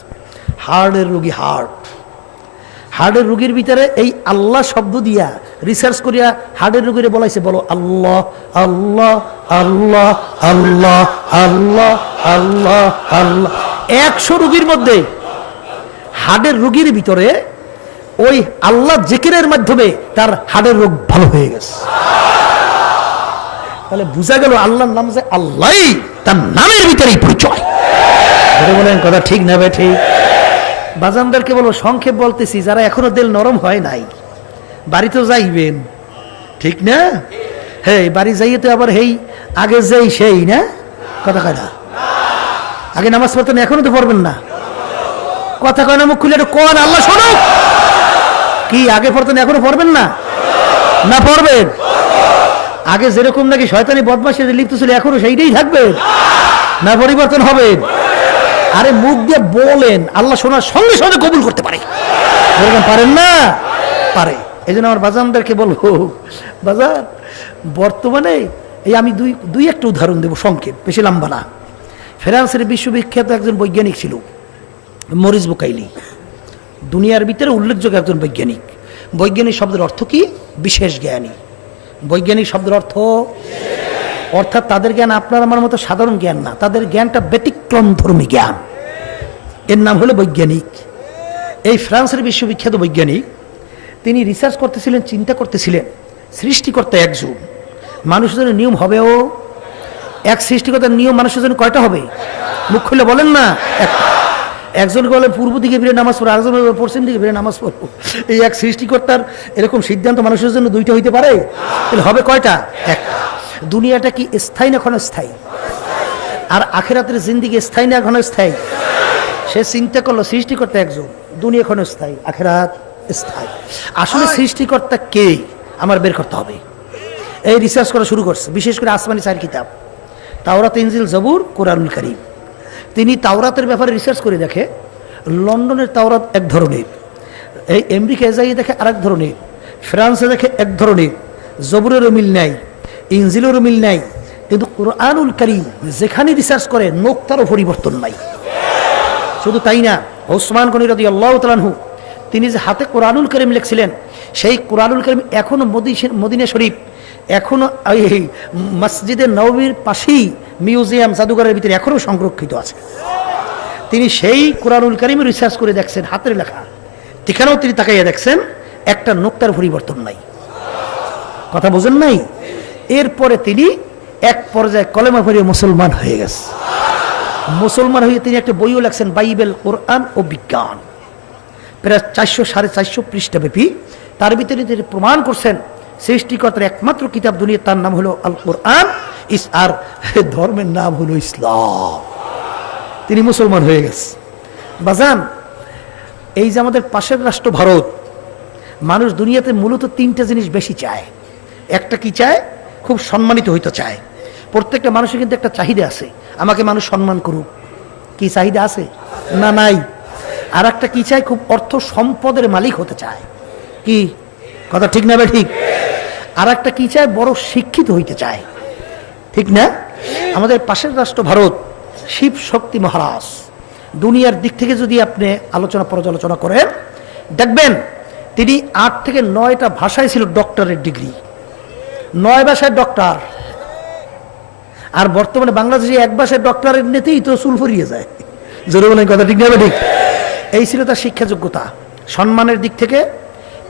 হার্টের রোগী, হার্টের রোগীর ভিতরে এই আল্লাহ শব্দ দিয়া রিসার্চ করিয়া হার্টের রোগীরে বলাইছে বলো আল্লাহ আল্লাহ আল্লাহ আল্লাহ আল্লাহ আল্লাহ আল্লাহ। 100 রোগীর মধ্যে হার্টের রোগীর ভিতরে ওই আল্লাহ জিকিরের মাধ্যমে তার হার্টের রোগ ভালো হয়ে গেছে। তাহলে বুঝা গেল আল্লাহর নাম যে আল্লাহ, তার নামের ভিতরেই পরিচয়। বলেন কথা ঠিক না বে ঠিক? বাজানদারকে বলবো সংক্ষেপ বলতেছি, যারা এখনো দিল নরম হয় নাই বাড়িতে যাইবেন, ঠিক না? হ্যাঁ বাড়ি যাইয়ে তো আবার হেই আগে যেই সেই না, কথা কয় না? আগে নামাজ পড়তেন, এখনো তো পড়বেন না, কথা কয় না? মুখ খুলে একটু কোন আল্লাহ শোনো, কি আগে পড়তেন এখনো পড়বেন না? না পড়বেন? আগে যেরকম নাকি শয়তানি বদমাশি লিপ্ত ছিল এখনো সেইটাই থাকবে না পরিবর্তন হবে? আরে মুখ দিয়ে বলেন, আল্লাহ শোনার সঙ্গে সঙ্গে কবুল করতে পারে, পারেন না? পারে। এই জন্য আমার বাজানদেরকে বলবো, বাজার বর্তমানে এই আমি দুই একটা উদাহরণ দেবো সংক্ষেপ, বেশি লম্বা না। ফ্রান্সের বিশ্ববিখ্যাত একজন বৈজ্ঞানিক ছিল মরিস বুকাইলি, দুনিয়ার ভিতরে উল্লেখযোগ্য একজন বৈজ্ঞানিক। বৈজ্ঞানিক শব্দের অর্থ কি? বিশেষ জ্ঞানী। বৈজ্ঞানিক শব্দের অর্থ, অর্থাৎ তাদের জ্ঞান আপনার আমার মতো সাধারণ জ্ঞান না, তাদের জ্ঞানটা ব্যতিক্রম ধর্মী জ্ঞান, এর নাম হলো বৈজ্ঞানিক। এই ফ্রান্সের বিশ্ববিখ্যাত বৈজ্ঞানিক, তিনি রিসার্চ করতেছিলেন, চিন্তা করতেছিলেন সৃষ্টিকর্তা একজন, মানুষের জন্য নিয়ম হবেও এক, সৃষ্টিকর্তার নিয়ম মানুষের জন্য কয়টা হবে? মুখ খুলে বলেন না। একজনকে বলে পূর্ব দিকে ফিরে নামাজ পড়ো, আরেকজন পশ্চিম দিকে ফিরে নামাজ পড়ো। এই এক সৃষ্টিকর্তার এরকম সিদ্ধান্ত মানুষের জন্য দুইটা হইতে পারে? তাহলে হবে কয়টা? একটা। দুনিয়াটা কি স্থায়ী না ক্ষণস্থায়ী? আর আখিরাতের জিন্দেগি স্থায়ী না ক্ষণস্থায়ী? সে চিন্তা করলো সৃষ্টিকর্তা একজন, দুনিয়া ক্ষণস্থায়ী, আখিরাত স্থায়ী। আসলে সৃষ্টিকর্তা কে আমার বের করতে হবে। এই রিসার্চ করা শুরু করছে, বিশেষ করে আসমানি 4 কিতাব, তাওরাত, ইনজিল, জবুর, কোরআনুল কারীম। তিনি তাওরাতের ব্যাপারে রিসার্চ করে দেখে লন্ডনের তাওরাত এক ধরনের, এই আমেরিকায় যাইয়ে দেখে আরেক ধরনের, ফ্রান্সে দেখে এক ধরনের, জবুরেরও মিল নাই, ইনজিলেরও মিল নাই, কিন্তু কোরআনুল কারীম যেখানে রিসার্চ করে নোক্তারও পরিবর্তন নাই। শুধু তাই না, ওসমান গনি রাদিয়াল্লাহু তাআলা আনহু তিনি যে হাতে কোরআনুল কারীম লিখছিলেন, সেই কোরআনুল কারীম এখনো মদিনা শরীফ এখনো এই মসজিদে নববীর পাশেই মিউজিয়াম জাদুঘরের ভিতরে এখনো সংরক্ষিত আছে। তিনি সেই কোরআনুল কারীম রিসার্চ করে দেখছেন, হাতের লেখা, সেখানেও তিনি তাকাইয়া দেখছেন একটা নোক্তার পরিবর্তন নাই। কথা বোঝেন নাই? এরপরে তিনি এক পর্যায়ে কলেমা পড়িয়ে মুসলমান হয়ে গেছে। মুসলমান হয়ে তিনি একটা বইও লেখছেন, বাইবেল, কোরআন ও বিজ্ঞান, প্রায় 400-450 পৃষ্ঠাব্যাপী। তার ভিতরে তিনি প্রমাণ করছেন সৃষ্টিকর্তার একমাত্র কিতাব দুনিয়া, তার নাম হলো আল কোরআন, আর ধর্মের নাম হলো ইসলাম। তিনি মুসলমান হয়ে গেছে। বাজান, এই যে আমাদের পাশের রাষ্ট্র ভারত, মানুষ দুনিয়াতে মূলত 3টা জিনিস বেশি চায়। একটা কি চায়? খুব সম্মানিত হইতে চায়। প্রত্যেকটা মানুষের কিন্তু একটা চাহিদা আছে, আমাকে মানুষ সম্মান করুক। কি চাহিদা আছে না? নাই। আর একটা কি চায়? খুব অর্থ সম্পদের মালিক হতে চায়। কি কথা ঠিক না বে ঠিক? আর একটা কি চায়? বড় শিক্ষিত হইতে চায়। ঠিক না? আমাদের পাশের রাষ্ট্র ভারত, শিব শক্তি মহারাজ, দুনিয়ার দিক থেকে যদি আপনি আলোচনা পর্যালোচনা করেন, দেখবেন তিনি 8 থেকে 9টা ভাষায় ছিল ডক্টরের ডিগ্রি, 9 ভাষায় ডক্টর। আর বর্তমানে বাংলাদেশে 1 ভাষায় ডক্টরের নিতেই তো চুল ফুরিয়ে যায়। জোরে বলেন কথা ঠিক না ঠিক? এই ছিল তার শিক্ষা যোগ্যতা। সম্মানের দিক থেকে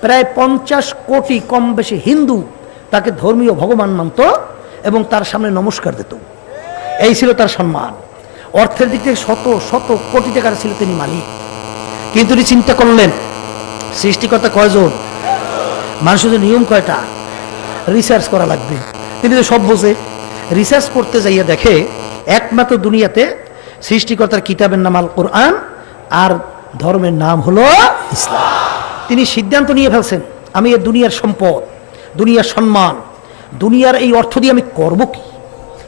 প্রায় 50 কোটি কম বেশি হিন্দু তাকে ধর্মীয় ভগবান মানত এবং তার সামনে নমস্কার দিত। এই ছিল তার সম্মান। অর্থের দিক থেকে শত শত কোটি টাকার ছিল তিনি মালিক। কিন্তু তিনি চিন্তা করলেন, সৃষ্টিকর্তা কয়জন, মানুষের নিয়ম কয়টা, রিসার্চ করা লাগবে। তিনি তো সব বোঝে। রিসার্চ করতে যাইয়া দেখে একমাত্র দুনিয়াতে সৃষ্টিকর্তার কিতাবের নাম আল কোরআন আর ধর্মের নাম হলো ইসলাম। তিনি সিদ্ধান্ত নিয়ে ফেলছেন, আমি এই দুনিয়ার সম্পদ, দুনিয়ার সম্মান, দুনিয়ার এই অর্থ দিয়ে আমি করব কি?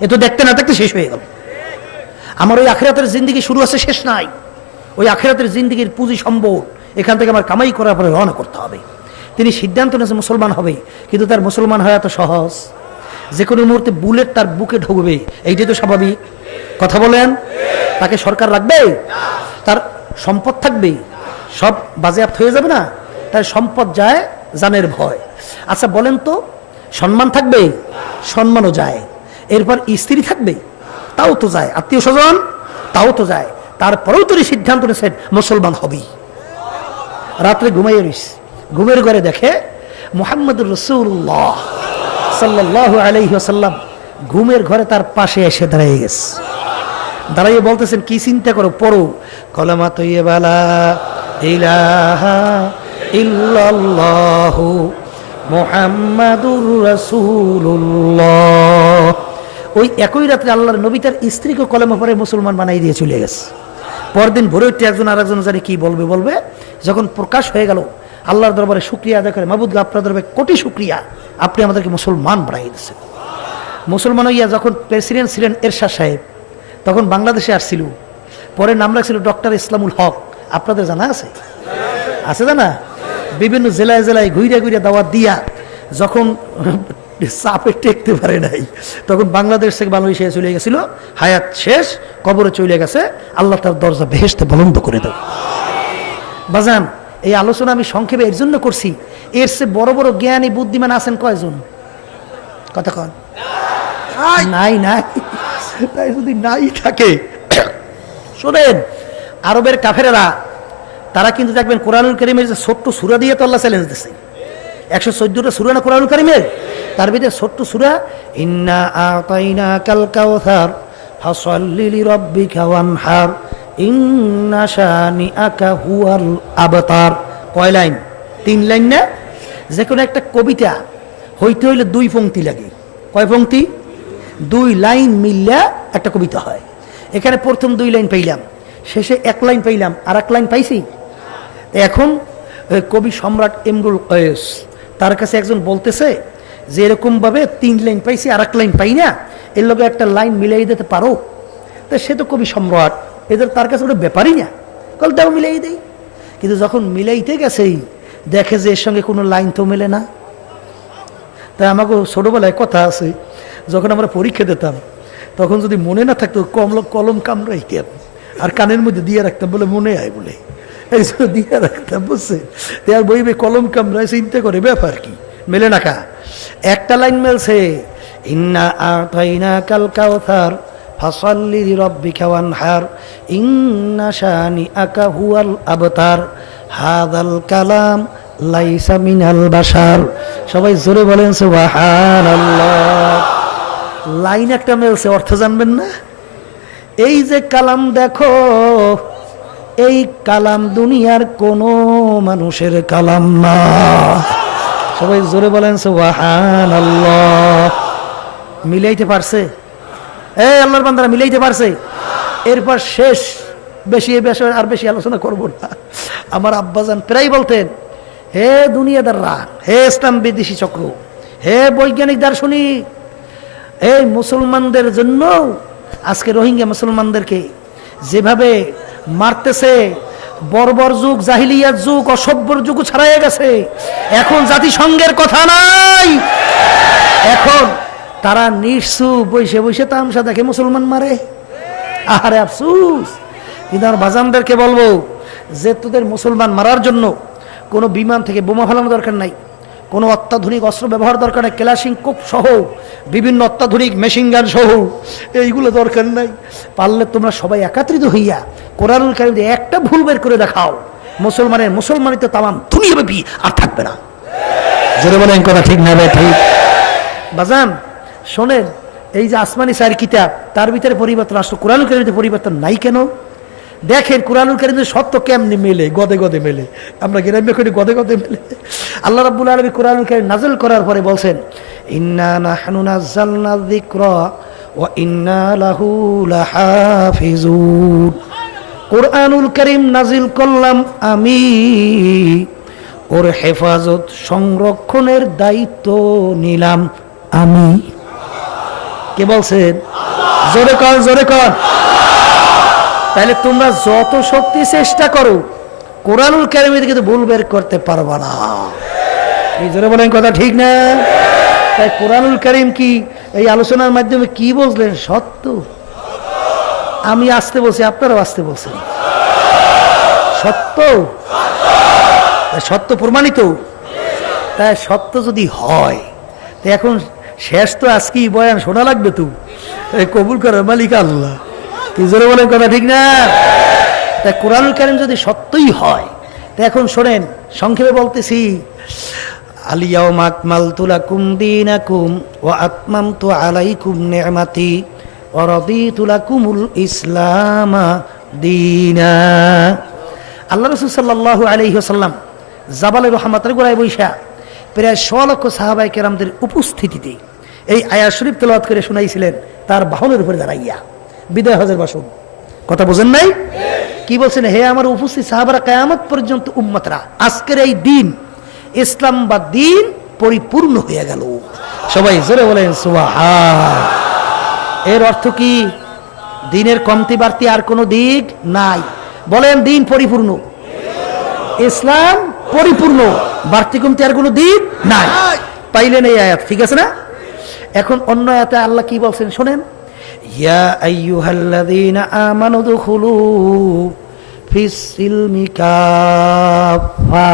এ তো দেখতে না দেখতে শেষ হয়ে গেল। আমার ওই আখিরাতের জিন্দেগি শুরু আছে, শেষ নাই। ওই আখিরাতের জিন্দেগির পুঁজি সম্পদ এখান থেকে আমার কামাই করার পরে রওনা করতে হবে। তিনি সিদ্ধান্ত নিয়েছে মুসলমান হবে। কিন্তু তার মুসলমান হওয়া এত সহজ? যে কোনো মুহূর্তে বুলেট তার বুকে ঢুকবে, এইটাই তো স্বাভাবিক। কথা বলেন? তাকে সরকার রাখবে? তার সম্পদ থাকবে? সব বাজেয়াপ্ত হয়ে যাবে না? তার সম্পদ যায়, জানের ভয়। আচ্ছা বলেন তো, সম্মান থাকবে? সম্মানও যায়। এরপর স্ত্রী থাকবে? তাও তো যায়। আত্মীয় স্বজন? তাও তো যায়। তারপরেও তিনি সিদ্ধান্ত নিয়েছেন মুসলমান হবি। রাত্রে ঘুমাইয়ে রইস, ঘুমের ঘরে দেখে মুহাম্মদুর রাসূলুল্লাহ সাল্লাল্লাহু আলাইহি ওয়াসাল্লাম ঘুমের ঘরে তার পাশে এসে দাঁড়িয়ে গেছে। দাঁড়িয়ে বলতেছেন, কি চিন্তা করো, পড়ো কলেমা তাইয়্যিবা লা ইলাহা ইল্লাল্লাহু মুহাম্মাদুর রাসূলুল্লাহ। ওই একই রাত্রে আল্লাহর নবী তার স্ত্রীকে কলেমা পড়ে মুসলমান বানাই দিয়ে চলে গেছে। পরদিন ভোরে উঠে একজন আরেকজন জানি কি বলবে। যখন প্রকাশ হয়ে গেল, আল্লাহর দরবারে শুকরিয়া আদায় করে, মাবুদ আপনার দরবারে কোটি শুকরিয়া, আপনি আমাদেরকে মুসলমান বানাই দিয়েছেন। মুসলমান হইয়া যখন প্রেসিডেন্ট ছিলেন এরশাদ সাহেব, তখন বাংলাদেশে আসছিল। পরে নাম রাখছিল ডক্টর ইসলামুল হক। আপনাদের জানা আছে? আছে জানা? বিভিন্ন জেলায় জেলায় ঘুরে দাওয়াত দিয়া যখন চাপে টেকতে পারে নাই, তখন বাংলাদেশ থেকে বাংলাদেশে চলে গেছিল। হায়াত শেষ, কবরে চলে গেছে। আল্লাহ তার দরজা বেহেশতে বলন্দ করে দেব। বাজান, এই আলোচনা আমি সংক্ষেপে এর জন্য করছি, এর চেয়ে বড় বড় জ্ঞানী বুদ্ধিমান আছেন কয়জন? কথা কন। নাই। তাই যদি নাই থাকে, শোনেন, আরবের কাফেরেরা তারা কিন্তু দেখবেন কোরআনুল কারীমের যে ছোট্ট সূরা দিয়ে তো আল্লাহ চ্যালেঞ্জ দিচ্ছে। 114টা সূরা না কোরআনুল কারীমের, তার ভিতরে ছোট্ট সূরা ইন্না আতাইনাকাল কাউসার ফাসাল্লি লিরাব্বিকা ওয়ানহার ইন্না শানিআকা হুয়াল আবতার। কয় লাইন? 3 লাইন না? যে কোনো একটা কবিতা হইতে হইলে 2 পংক্তি লাগে। কয় পংক্তি? 2 লাইন মিললে একটা কবিতা হয়। এখানে প্রথম 2 লাইন পাইলাম, শেষে 1 লাইন পাইলাম, আর 1 লাইন পাইছি। এখন কবি সম্রাট ইমরুল কয়েস, তার কাছে একজন বলতেছে যে এরকমভাবে 3 লাইন পাইছি, আর 1 লাইন পাই না, এর লগে একটা লাইন মিলাই দিতে পারো? তা সে তো কবি সম্রাট, এদের তার কাছে ওটা ব্যাপারই না। কল দাও মিলাই দেই। কিন্তু যখন মিলাইতে গেছেই দেখে যে এর সঙ্গে কোনো লাইন তো মেলে না। তাই আমাকে ছোটবেলায় কথা আছে, যখন আমরা পরীক্ষা দিতাম তখন যদি মনে না থাকতো কলম কামড়াইতাম আর কানের মধ্যে দিয়ে রাখতাম, বলে মনে আয় বলে, এই জন্য দিয়ে রাখতাম, বুঝছে? আর বইবে কলম কামড়ায়, চিন্তা করে ব্যাপার কি, মেলে না কা? একটা লাইন মেলছে, ইন্না আতাইনাকাল কাউসার ফাসাল্লি লিরাব্বিকা ওয়ানহার ইন্না শানিআকা হুয়াল আবতার হাযাল কালাম লাইসা মিনাল বাশার। সবাই জোরে বলেন সুবহানাল্লাহ। লাইন একটা মেলছে, অর্থ জানবেন না? এই যে কালাম দেখো, এই কালাম দুনিয়ার কোনো মানুষের কালাম না। সবাই জোরে বলেন সুবহানাল্লাহ। মিলাইতে পারছে? এই আল্লাহর বান্দারা মিলাইতে পারছে? এরপর শেষ, বেশি আর বেশি আলোচনা করব না। আমার আব্বাজান প্রায় বলতেন, হে দুনিয়াদাররা, হে ইসলাম বিদ্বেষী চক্র, হে বৈজ্ঞানিক দার্শনিক, এই মুসলমানদের জন্য আজকে রোহিঙ্গা মুসলমানদেরকে যেভাবে মারতেছে, বর্বর যুগ, জাহিলিয়াত যুগ, অসভ্যর যুগ ছাড়াইয়া গেছে। এখন জাতিসংঘের কথা নাই, এখন তারা নিশ্চুপ বসে বসে তামসা দেখে মুসলমান মারে। আরে আফসুস। কিন্তু আমার বাজানদেরকে বলবো যে তোদের মুসলমান মারার জন্য কোনো বিমান থেকে বোমা ফেলানো দরকার নাই, কোনো অত্যাধুনিক অস্ত্র ব্যবহার দরকার নাই, ক্লাশিনকোভ সহ বিভিন্ন অত্যাধুনিক মেশিন গান সহ এইগুলো দরকার নাই। পারলে তোমরা সবাই একত্রিত হইয়া কোরআনুল কারীম দিয়ে একটা ভুল বের করে দেখাও, মুসলমানিত তামাম দুনিয়াব্যাপী আর থাকবে না। জোরে বলেন কথা ঠিক না? ঠিক বাজান শোনেন, এই যে আসমানি 4 কিতাব, তার ভিতরে পরিবর্তন আসলো, কোরআনুল কারীমে পরিবর্তন নাই কেন? দেখেন কোরআনুল কারীমে সত্য কেমনি মেলে, গদে গদে মেলে। আমরা গ্রাম্য করি গদে গদে মেলে। আল্লাহ রাব্বুল আলামিন কোরআনুল কারীম নাযিল করার পরে বলছেন, ইন্না নাহনু নাযালনা যিকরা ওয়া ইন্না লাহু লাহাফিজুন। কোরআনুল কারীম নাযিল করলাম আমি, ওর হেফাজত সংরক্ষণের দায়িত্ব নিলাম আমি। কে বলছেন? জোরে কর, জোরে কর। তাহলে তোমরা যত শক্তি চেষ্টা করো, কোরআনুল কারীমে কিন্তু ভুল বের করতে পারবা না। এই জোরে বলেন কথা ঠিক না? তাই কোরআনুল কারীম কি এই আলোচনার মাধ্যমে কি বুঝলেন? সত্য। আমি আসতে বলছি, আপনারাও আসতে বলছেন। সত্য, সত্য প্রমাণিত। তাই সত্য যদি হয়, তাই এখন শেষ তো আজকেই বয়ান শোনা লাগবে। তো কবুল করার মালিক আল্লাহ। কি জোরে বলেন কথা ঠিক না? তাই কোরআনুল কারীম যদি সত্যই হয়, তাই এখন শোনেন, সংক্ষেপে বলতেছি, আল-ইয়াওমা আকমালতু লাকুম দীনাকুম ওয়া আতমামতু আলাইকুম নি'মাতি ওয়া রাদিতু লাকুমুল ইসলামা দীনা। আল্লাহ রাসূল সাল্লাল্লাহু আলাইহি ওয়াসাল্লাম জাবালে রহমাতের গোড়ায় বৈশা প্রায় 100 লক্ষ সাহাবায়ে কেরামদের উপস্থিতিতে এই আয়াত শরীফ তেলাওয়াত করে শুনাইছিলেন তার বাহনের উপরে দাঁড়াইয়া, বিদায় হজের ভাষণ। কথা বোঝেন নাই? কি বলছেন? হে আমার উপস্থিত সাহাবারা, কিয়ামত পর্যন্ত উম্মতরা, আজকের এই দিন ইসলাম বা দিন পরিপূর্ণ হয়ে গেল। সবাই জোরে বলেন সুবহান। এর অর্থ কি? দিনের কমতি বাড়তি আর কোনো দিক নাই। বলেন দিন পরিপূর্ণ, ইসলাম পরিপূর্ণ, বাড়তি কমতি আর কোনো দিক নাই। পাইলেন এই আয়াত? ঠিক আছে না? এখন অন্য আয়াতে আল্লাহ কি বলছেন শোনেন, ইয়া আইয়ুহাল্লাযীনা আমানু দুখুলু ফিস সিলমি কাফা।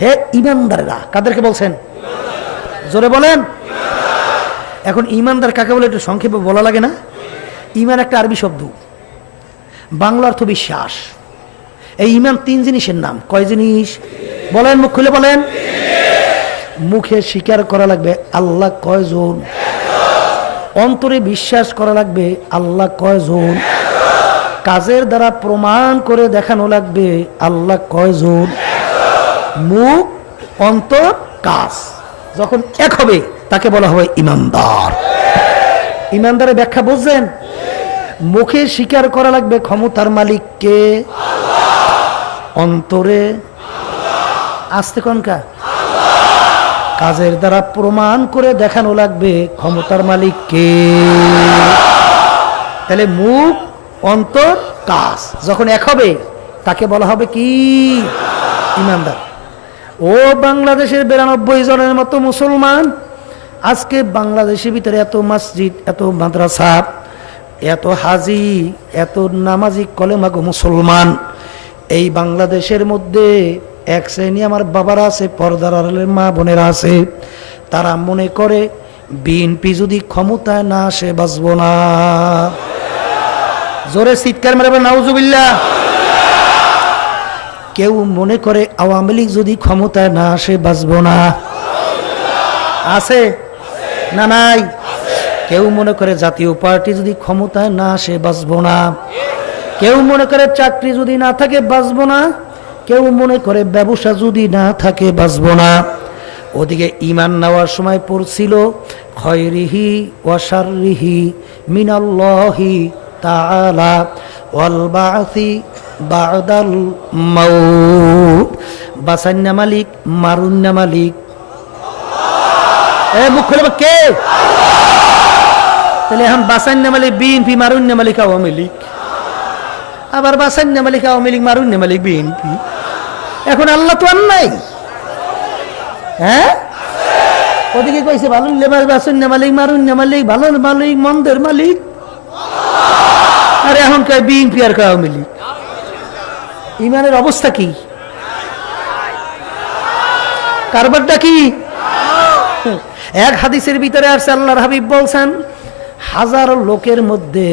হে ঈমানদাররা, কাদেরকে বলছেন? জোরে বলেন। এখন ঈমানদার কাকে বলে একটু সংক্ষেপে বলা লাগে না? ঈমান একটা আরবি শব্দ, বাংলা অর্থ বিশ্বাস। এই ঈমান 3 জিনিসের নাম। কয় জিনিস? বলেন, মুখ খুলে বলেন। মুখে স্বীকার করা লাগবে আল্লাহ কয়জন, অন্তরে বিশ্বাস করা লাগবে আল্লাহ কয়জন, কাজের দ্বারা প্রমাণ করে দেখানো লাগবে আল্লাহ কয়জন। মুখ, অন্তর, কাজ যখন এক হবে তাকে বলা হবে ঈমানদার। ঈমানদারের ব্যাখ্যা বুঝছেন? মুখে স্বীকার করা লাগবে ক্ষমতার মালিককে, অন্তরে আস্তে কনকা কাজের দ্বারা প্রমাণ করে দেখানো লাগবে ক্ষমতার মালিককে। তাহলে মুখ, অন্তর, কাজ যখন এক হবে তাকে বলা হবে কি? ঈমানদার। ও বাংলাদেশের 92 জনের মতো মুসলমান, আজকে বাংলাদেশের ভিতরে এত মসজিদ, এত মাদ্রাসা, এত হাজি, এত নামাজি কলেমাগো মুসলমান, এই বাংলাদেশের মধ্যে এক শ্রেণী আমার বাবারা আছে, পর্দার আড়ালের মা বোনেরা আছে, তারা মনে করে বিএনপি যদি ক্ষমতায় না আসে বাঁচব না। জোরে চিৎকার মেরে নাউজুবিল্লাহ। কেউ মনে করে আওয়ামী লীগ যদি ক্ষমতায় না আসে বাঁচব না। আছে না নাই? কেউ মনে করে জাতীয় পার্টি যদি ক্ষমতায় না আসে বাঁচব না। কেউ মনে করে চাকরি যদি না থাকে বাঁচব না। কেউ মনে করে ব্যবসা যদি না থাকে বাঁচব না। ওদিকে ঈমান নেওয়ার সময় পড়ছিল খয়রিহি ওয়া শাররিহি মিনাল্লাহি তাআলা ওয়াল বা'সি বা'দাল মাউত। বাসান্না মালিক, মারুন্না মালিক, মুখ খুলে কে? তাহলে এখন বাসান্না মালিক বিএনপি, মারুন্না মালিক আওয়ামী লীগ, আবার বাসান্না মালিক আওয়ামী লীগ, মারুন্না মালিক বিএনপি। এখন আল্লাহ তো আর নাই। হ্যাঁ, ওদিকে কইছে ভালো বাসান্না মালিক, মারুন্না মালিক, ভালো মালিক, মন্দের মালিক। আরে এখন কয় বিএনপি আর কয় আওয়ামী লীগ। ইমানের অবস্থা কি? কারবারটা কি? এক হাদিসের ভিতরে আসছে, আল্লাহর হাবিব বলছেন 1000 লোকের মধ্যে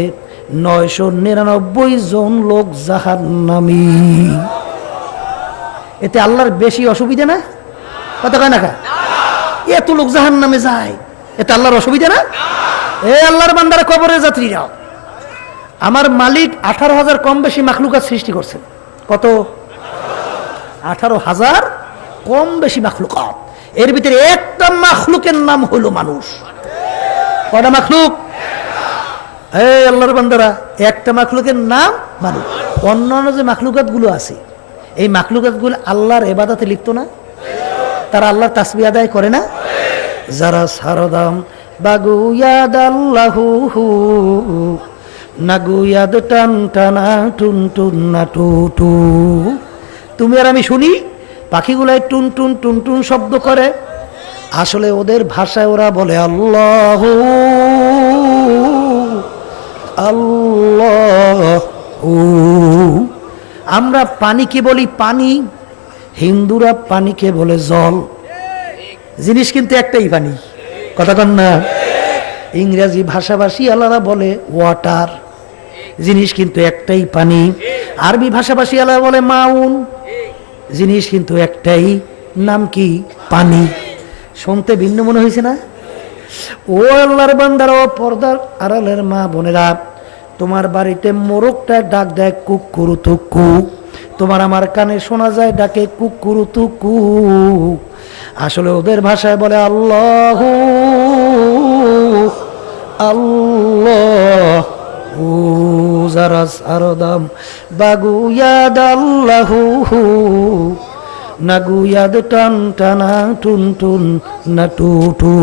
999 জন লোক জাহান্নামী। এতে আল্লাহর বেশি অসুবিধা না? কথা কয় না? এত লোক জাহান্নামে যায়, এতে আল্লাহর অসুবিধা না? এ আল্লাহর বান্দারা, কবরের যাত্রীরা, আমার মালিক 18,000 কম বেশি মাখলুকাত সৃষ্টি করছেন। কত? 18,000 কম বেশি মাখলুকাত। এর ভিতরে একটা মাখলুকের নাম হলো মানুষ। কয়টা মাখলুক? এই আল্লাহর বান্দারা, একটা মাখলুকের নাম মানুষ। অন্যান্য যে মাখলুকাত গুলো আছে, এই মাখলুকাত গুলো আল্লাহর ইবাদতে লিপ্ত না? তারা আল্লাহর তাসবিহ আদায় করে না? যারা সারদাম বাগুয়াদ আল্লাহু নাগুয়াদ টান টানা টুন টুন না টু টু। তুমি আর আমি শুনি পাখিগুলাই টুন টুন টুন টুন শব্দ করে, আসলে ওদের ভাষায় ওরা বলে আল্লাহ আল্লাহ। আমরা পানিকে বলি পানি, হিন্দুরা পানিকে বলে জল। জিনিস কিন্তু একটাই পানি। কথা কন না? ইংরেজি ভাষাভাষী আলাদা বলে ওয়াটার, জিনিস কিন্তু একটাই পানি। আরবি ভাষাভাষী আলাদা বলে মাউন, জিনিস কিন্তু একটাই, নাম কি? পানি। শুনতে ভিন্ন মনে হয়েছে না? ও আল্লাহর বান্দারা, ও পর্দার আড়ালের মা বোনেরা, তোমার বাড়িতে মোরগটা ডাক দেয় কুকুরু তুকু, তোমার আমার কানে শোনা যায় ডাকে কুকুরু তুকু, আসলে ওদের ভাষায় বলে আল্লাহ আল্লাহ। যারা সারদাম বাগুয়াদ আল্লাহু নাগুয়াদ টান টানা টুন টুন না টু টু।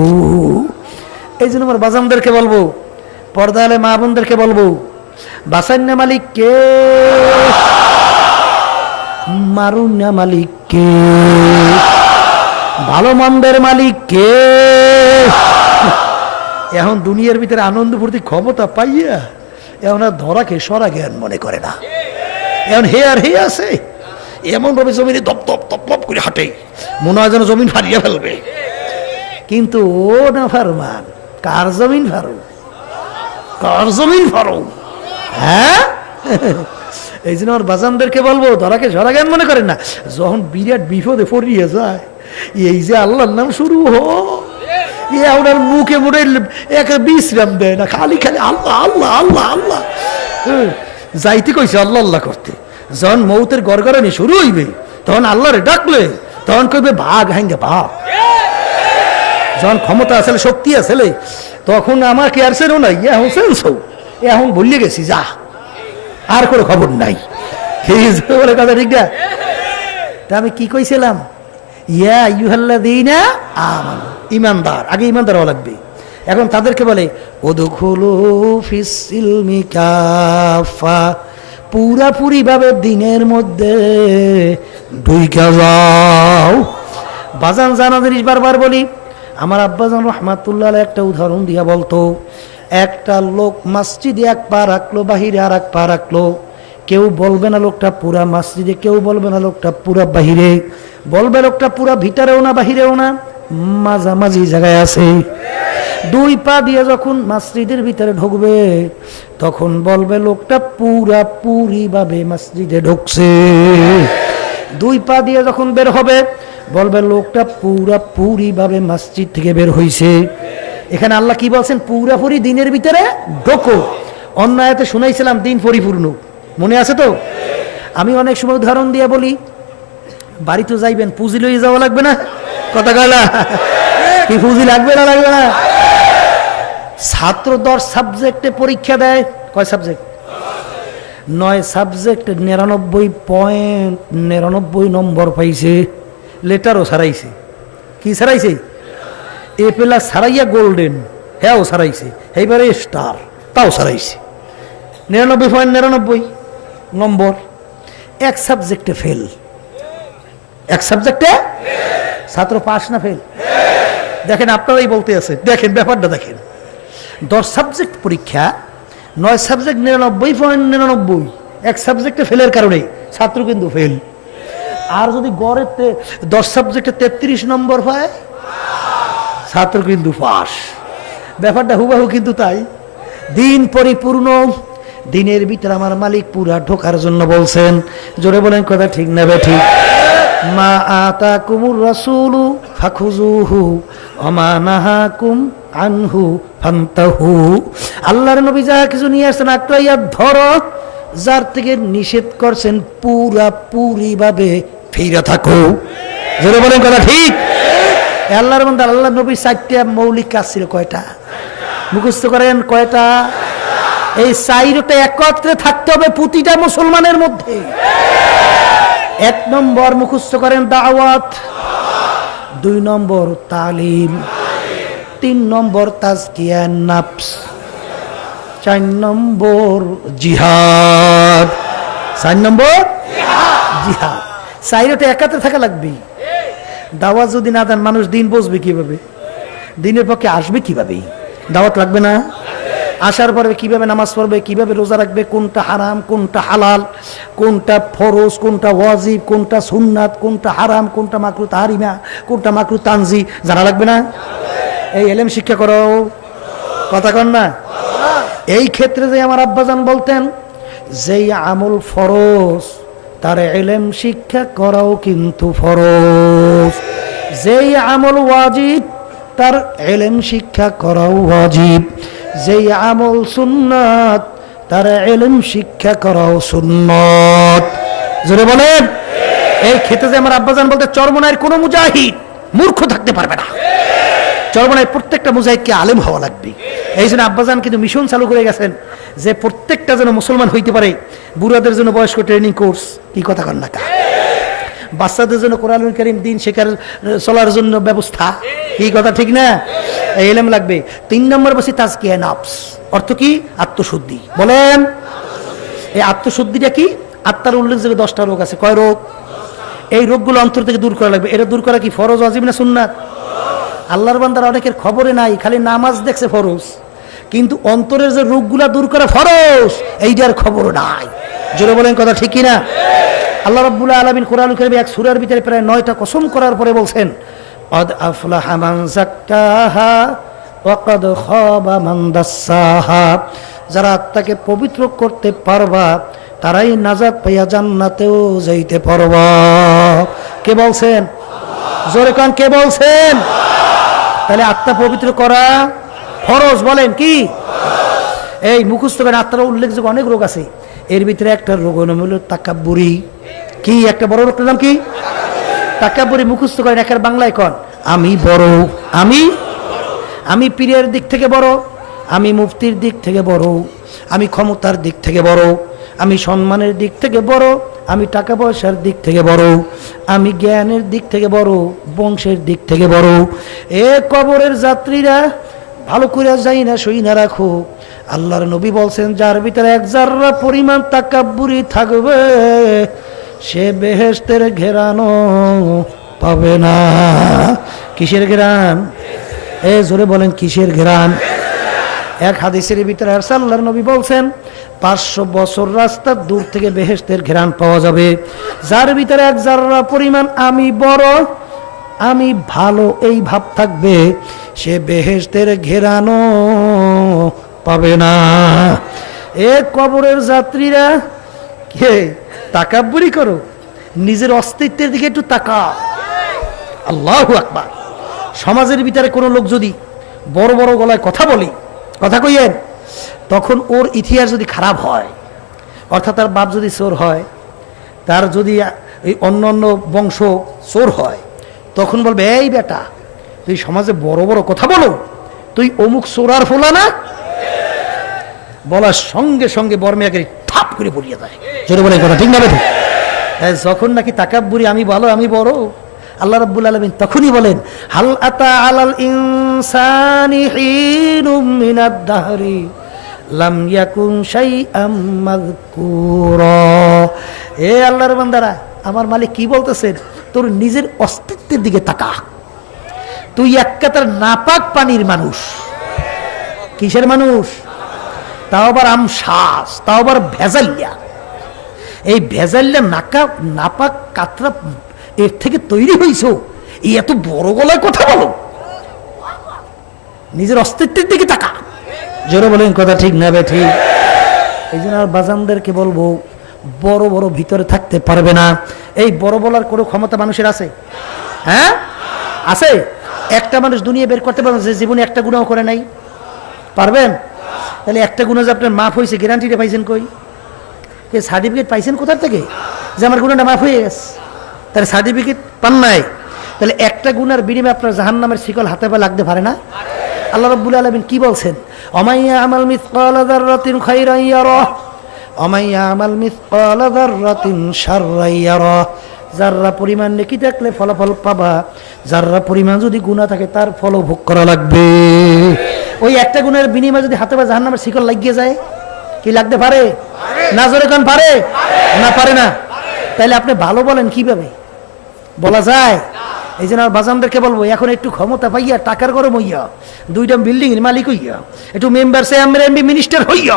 এই জন্য আমার বাজানদেরকে বলবো, পর্দালে মা বোনদেরকে বলবো, বাসান্না মালিক কে? মারুন্না মালিক কে? ভালো মন্দের মালিক কে? এখন দুনিয়ার ভিতরে আনন্দ ফুর্তি ক্ষমতা পাইয়া এখন আর ধরাকে সরা জ্ঞান মনে করে না। এখন হে আর হে আছে, এমন ভাবে জমিনে দপ দপ দপ দপ করে হাঁটে, মনে হয় যেন জমিন ফারিয়ে ফেলবে। কিন্তু ও না ফারমান, কার জমিন ফারু? কার জমিন ফারু? হ্যাঁ, এই জন্য আমার বাজানদেরকে বলবো, ধরাকে সরা জ্ঞান মনে করেন না। যখন বিরাট বিপদে পড়িয়ে যায়, এই যে আল্লাহর নাম শুরু ওনার মুখে মুড়ে এক বিশ্রাম দেয় না, খালি খালি আল্লাহ আল্লাহ আল্লাহ আল্লাহ। যাইতে কইছে আল্লাহ আল্লাহ করতে, যখন মৌতের গড়গড়ানি শুরু হইবে তখন আল্লাহরে ডাকলে তখন কইবে ভাগ হাঙ্গে ভাগ। যখন ক্ষমতা আসলে শক্তি আসলে তখন আমাকে আর সেরো নাই, এখন সেন্সো, এখন ভুলিয়ে গেছি, যা আর কোনো খবর নাই। বলে কথা ঠিক না? তা আমি কি কইছিলাম? ইয়া আইয়ুহাল্লাযীনা আমানু, ঈমানদার, আগে ঈমানদার হওয়া লাগবে। এখন তাদেরকে বলে উদখুলু ফিস সিলমি কাফা, পুরাপুরি ভাবে দিনের মধ্যে ঢুইকা যাও। বাজান জানা জিনিস বারবার বলি, আমার আব্বাজান রহমাতুল্লাহ আলাইহি একটা উদাহরণ দিয়া বলতো, একটা লোক মসজিদে এক পা রাখলো, বাহিরে আর এক পা রাখলো, কেউ বলবে না লোকটা পুরা মসজিদে, কেউ বলবে না লোকটা পুরা বাহিরে, বলবে লোকটা পুরা ভিতরেও না বাহিরেও না, মাঝামাঝি জায়গায় আছে। দুই পা দিয়ে যখন মসজিদের ভিতরে ঢুকবে তখন বলবে লোকটা পুরি ভাবে মসজিদে ঢুকছে। দুই পা দিয়ে যখন বের হবে বলবে লোকটা পুরি ভাবে মসজিদ থেকে বের হইছে। এখানে আল্লাহ কি বলছেন? পুরাপুরি দিনের ভিতরে ঢোকো। অন্য আয়াতে শুনাইছিলাম দিন পরিপূর্ণ, মনে আছে তো? আমি অনেক সময় উদাহরণ দিয়ে বলি, বাড়িতে যাইবেন পুঁজি লইয়ে যাওয়া লাগবে না? কথা কয়লা কি পুঁজি লাগবে না লাগবে না? ছাত্র 10 সাবজেক্টে পরীক্ষা দেয়, কয় সাবজেক্ট? 9 সাবজেক্ট 99.99 নম্বর পাইছে, লেটারও ছাড়াইছে। কি ছাড়াইছে? এ প্লাস ছাড়াইয়া গোল্ডেন, হ্যাঁ ছাড়াইছে। এইবারে স্টার, তাও ছাড়াইছে। 99.99 নম্বর। এক সাবজেক্টে ফেল, এক সাবজেক্টে ছাত্র পাস না ফেল? দেখেন আপনারাই বলতে আছে, দেখেন ব্যাপারটা দেখেন। 10 সাবজেক্ট পরীক্ষা, 9 সাবজেক্ট 99.99, এক সাবজেক্টে ফেলের কারণে ছাত্র কিন্তু ফেল। আর যদি গড়ে 10 সাবজেক্টে 33 নম্বর পায় ছাত্র কিন্তু পাস। ব্যাপারটা হুবাহু কিন্তু তাই। দিন পরিপূর্ণ, দিনের ভিতরে আমার মালিক পুরা ঢোকার জন্য বলছেন। জোরে বলেন কথা ঠিক না বেঠিক? মা আতাকুমুর রাসূলু ফাখুযুহু ওয়া মা নাহাকুম আনহু ফান্তাহু। আল্লাহর নবী যা কিছু নিয়ে আসছেন আঁকড়াইয়া ধরো, যার থেকে নিষেধ করছেন পুরি ভাবে ফিরে থাকো। জোরে বলেন কথা ঠিক? আল্লাহর বান্দা, আল্লাহর নবীর 4টা মৌলিক কাজ ছিল। কয়টা? মুখস্থ করেন কয়টা? এই 4টা একত্রে থাকতে হবে প্রতিটা মুসলমানের মধ্যে। 1 নম্বর মুখস্থ করেন দাওয়াত, 2 নম্বর তালিম, 3 নম্বর তাজকিয়ান নফস, 4 নম্বর জিহাদ। 4 নম্বর জিহাদ। 4টা একত্রে থাকা লাগবে। দাওয়াত যদি না দেন মানুষ দিন বুঝবে কিভাবে? দিনের পক্ষে আসবে কিভাবে? দাওয়াত লাগবে না? আসার পরে কিভাবে নামাজ পড়বে, কিভাবে রোজা রাখবে, কোনটা হারাম কোনটা হালাল, কোনটা ফরজ কোনটা ওয়াজিব, কোনটা সুন্নাত, কোনটা হারাম, কোনটা মাকরু তাহরিমা, কোনটা মাকরু তানজি, জানা লাগবে না? এই এলেম শিক্ষা করো। কথা কন না? এই ক্ষেত্রে যে আমার আব্বাজান বলতেন, যেই আমল ফরজ তার এলেম শিক্ষা করাও কিন্তু ফরজ, যেই আমল ওয়াজিব তার এলেম শিক্ষা করাও ওয়াজিব, যেই আমল সুন্নাত তার এলেম শিক্ষা করাও সুন্নত। জোরে বলেন। এই ক্ষেত্রে যে আমার আব্বাজান বলতে, চরমনায়ের কোনো মুজাহিদ মূর্খ থাকতে পারবে না। চরমনায় প্রত্যেকটা মুজাহিদকে আলেম হওয়া লাগবে। এই জন্য আব্বাজান কিন্তু মিশন চালু করে গেছেন যে প্রত্যেকটা যেন মুসলমান হইতে পারে। বুড়াদের জন্য বয়স্ক ট্রেনিং কোর্স, কি কথা কন না? বাচ্চাদের জন্য কোরআনুল কারীম দিন শেখার চলার জন্য ব্যবস্থা, কি কথা ঠিক না? এই ইলম লাগবে। 3 নম্বর বসি তাজকিয়া নফস, অর্থ কি? আত্মশুদ্ধি। বলেন এই আত্মশুদ্ধিটা কি? আত্মার উল্লেখযোগ্য 10টা রোগ আছে। কয় রোগ? এই রোগগুলো অন্তর থেকে দূর করা লাগবে। এটা দূর করা কি ফরজ, ওয়াজিব না সুন্নাত? আল্লাহর বান্দার অনেকের খবরে নাই, খালি নামাজ দেখছে ফরজ, কিন্তু অন্তরের যে রোগগুলা দূর করা ফরজ এইটার খবর নাই। জোরে বলেন কথা ঠিক কিনা? আল্লাহ রাব্বুল আলামিন কোরআনুল কারীমে এক সূরার ভিতরে প্রায় 9টা কসম করার পরে বলছেন, ক্বাদ আফলাহা মান যাক্কাহা ওয়া ক্বাদ খাবা মান দাসসাহা। যারা আত্মাকে পবিত্র করতে পারবা তারাই নাজাত পাইয়া জান্নাতেও যাইতে পারবা। কে বলছেন? জোরে কান, কে বলছেন? তাহলে আত্মা পবিত্র করা ফরজ। বলেন কি? এই মুখস্থ করেন। আত্মার উল্লেখযোগ্য অনেক রোগ আছে, এর ভিতরে একটা রোগ হলো তাকাব্বুরি। কি একটা বড় রোগটার নাম কি? তাকাব্বুরি। মুখস্থ করেন। একের বাংলায় কন, আমি বড়, আমি পীরের দিক থেকে বড়, আমি মুফতির দিক থেকে বড়, আমি ক্ষমতার দিক থেকে বড়, আমি সম্মানের দিক থেকে বড়, আমি টাকা পয়সার দিক থেকে বড়, আমি জ্ঞানের দিক থেকে বড়, বংশের দিক থেকে বড়। এ কবরের যাত্রীরা ভালো করে যাই না সই না রাখো। আল্লাহর নবী বলছেন, যার ভিতরে 1 জাররা পরিমাণ তাকাব্বুরি থাকবে সে বেহেশতের ঘেরানো পাবে না। কিসের ঘেরান? এ জোরে বলেন, কিসের ঘেরান? এক হাদিসের ভিতরে আল্লাহর নবী বলছেন 500 বছর রাস্তা দূর থেকে বেহেশতের ঘ্রাণ পাওয়া যাবে, যার ভিতরে এক জাররা পরিমাণ আমি বড়, আমি ভালো এই ভাব থাকবে, সে বেহেশতের ঘেরানো পাবে না। এ কবরের যাত্রীরা কে তাকাব্বুরি করো, নিজের অস্তিত্বের দিকে একটু তাকা। আল্লাহু আকবার। সমাজের ভিতরে কোনো লোক যদি বড় বড় গলায় কথা বলি, কথা কইয়েন, তখন ওর ইতিহাস যদি খারাপ হয়, অর্থাৎ তার বাপ যদি চোর হয়, তার যদি এই অন্য অন্য বংশ চোর হয়, তখন বলবে এই বেটা তুই সমাজে বড় বড় কথা বলো, তুই অমুক চোরার ফোলা না, বলার সঙ্গে সঙ্গে বর্মিয়াকে ঠাপ করে পড়িয়ে দেয়। যদি বলে কথা ঠিক না বেঠিক? যখন নাকি তাকাব্বুরি আমি ভালো আমি বড়, আল্লাহ রাব্বুল আলামিন তখনই বলেন হাল আতা আলাল ইনসানি হিনুম মিনাদ দাহরি লাম ইয়াকুন শাইআম মাযকুরা। এ আল্লাহর বান্দারা, আমার মালিক কি বলতেছেন, তোর নিজের অস্তিত্বের দিকে তাকা। তুই এক কাতার নাপাক পানির মানুষ। কিসের মানুষ? তাও আবার আমশ্বাস, তাও আবার ভেজালিয়া। এই ভেজালিয়া নাপাক কাতরা এর থেকে তৈরি হইছো, এই এত বড় গলায় কথা বলো, নিজের অস্তিত্বের দিকে তাকা। জোরে বলেন কথা ঠিক না বে ঠিক? এই জন্য আর বাজানদেরকে বলবো, বড় বড় ভিতরে থাকতে পারবে না। এই বড় বলার কোনো ক্ষমতা মানুষের আছে? হ্যাঁ আছে। একটা মানুষ দুনিয়া বের করতে পারবেন যে জীবনে একটা গুনাহ করে নাই? পারবেন? তাহলে একটা গুনাহ যে আপনার মাফ হয়েছে, গ্যারান্টিটা পাইছেন কই? সার্টিফিকেট পাইছেন কোথা থেকে যে আমার গুনাহটা মাফ হয়ে গেছে? তাহলে সার্টিফিকেট পান নাই। তাহলে একটা গুনার বিনিময়ে আপনার জাহান্নামের শিকল হাতে পা লাগতে পারে না? আল্লাহ রাব্বুল আলামিন কি বলছেন? অমাইয়া আমাল মিসকালা যাররাতিন খায়রান ইয়ারা অমাইয়া আমাল মিসকালা যাররাতিন শাররান ইয়ারা। যাররা পরিমাণ নেকি থাকলে ফলাফল পাবা, যাররা পরিমাণ যদি গুনাহ থাকে তার ফলও ভোগ করা লাগবে। ওই একটা গুনার বিনিময়ে যদি হাতে পা জাহান্নামের শিকল লাগিয়ে যায়, কি লাগতে পারে না? জোরে কোন পারে না? পারে না। তাইলে আপনি ভালো বলেন কিভাবে? বলা যায়? এই জন্য বাজানদেরকে বলবো, এখন একটু ক্ষমতা পাইয়া, টাকার গরম হইয়া, দুইটা বিল্ডিং এর মালিক হইয়া, একটু মেম্বার চেয়ারম্যান এমপি মিনিস্টার হইয়া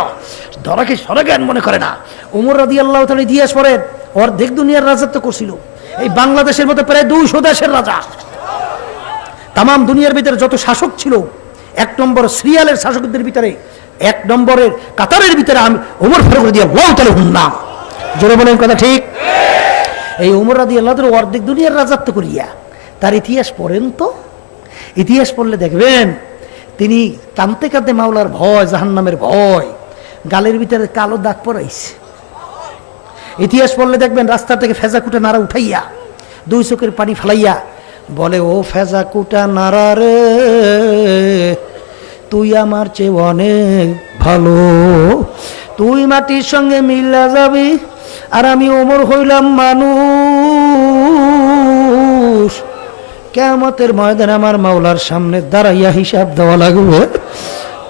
ধরাকে সরজ্ঞান মনে করে না। ওমর রাদিয়াল্লাহু তাআলা ইতিহাস পড়েন, অর্ধেক দুনিয়ার রাজত্ব করছিল। এই বাংলাদেশের মতো প্রায় 200 দেশের রাজা। তামাম দুনিয়ার ভিতরে যত শাসক ছিল, এক নম্বর সিরিয়ালের শাসকদের ভিতরে, এক নম্বরের কাতারের ভিতরে আমি ওমর ফারুক রাদিয়াল্লাহু তাআলা নাম। জোরে বলেন কথা ঠিক? এই ওমর রাদিয়াল্লাহু তাআলা অর্ধেক দুনিয়ার রাজত্ব করিয়া তার ইতিহাস পড়েন তো। ইতিহাস পড়লে দেখবেন তিনি কাঁদতে কাঁদতে মাওলার ভয়, জাহান্নামের ভয়, গালের ভিতরে কালো দাগ পড়াইছে। ইতিহাস পড়লে দেখবেন রাস্তা থেকে ফেজা কুটা নাড়া উঠাইয়া, দুই চোখের পানি ফেলাইয়া বলে, ও ফেজা কুটা নাড়া রে, তুই আমার চেয়ে অনেক ভালো, তুই মাটির সঙ্গে মিল্লা যাবি, আর আমি ওমর হইলাম মানুষ। কিয়ামতের ময়দানে আমার মাওলার সামনে দাঁড়াইয়া হিসাব দেওয়া লাগবে,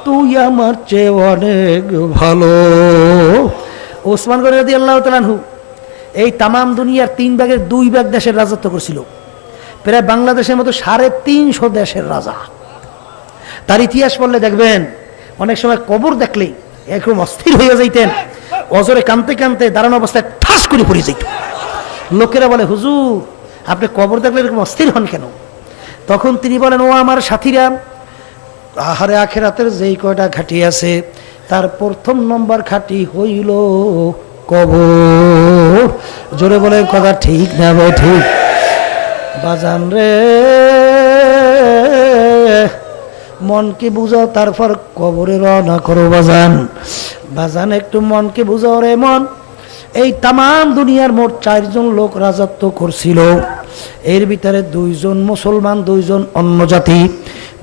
তুই আমার চেয়ে অনেক ভালো। ওসমান গনি রাদিয়াল্লাহু তাআলা আনহু এই তামাম দুনিয়ার 3 ভাগের 2 ভাগ দেশের রাজত্ব করেছিল। প্রায় বাংলাদেশের মতো 350 দেশের রাজা। তার ইতিহাস পড়লে দেখবেন অনেক সময় কবর দেখলে একদম অস্থির হয়ে যাইতেন, অজরে কানতে কানতে দাঁড়ানো অবস্থায় ঠাস করে পড়ে যাইত। লোকেরা বলে, হুজুর আপনি কবর দেখলে এরকম অস্থির হন কেন? তখন তিনি বলেন, ও আমার সাথীরা, আহারে আখেরাতের যেই কয়টা ঘাটি আছে তার প্রথম নম্বর ঘাটি হইল কবর। জোরে বলে কথা ঠিক না ভাই ঠিক? বাজান রে, মনকে বুঝাও, তারপর কবরে রওনা করো বাজান। বাজান একটু মনকে বুঝাও রে মন। এই তামাম দুনিয়ার মোট 4 জন লোক রাজত্ব করছিল। এর ভিতরে 2 জন মুসলমান, 2 জন অন্য জাতি।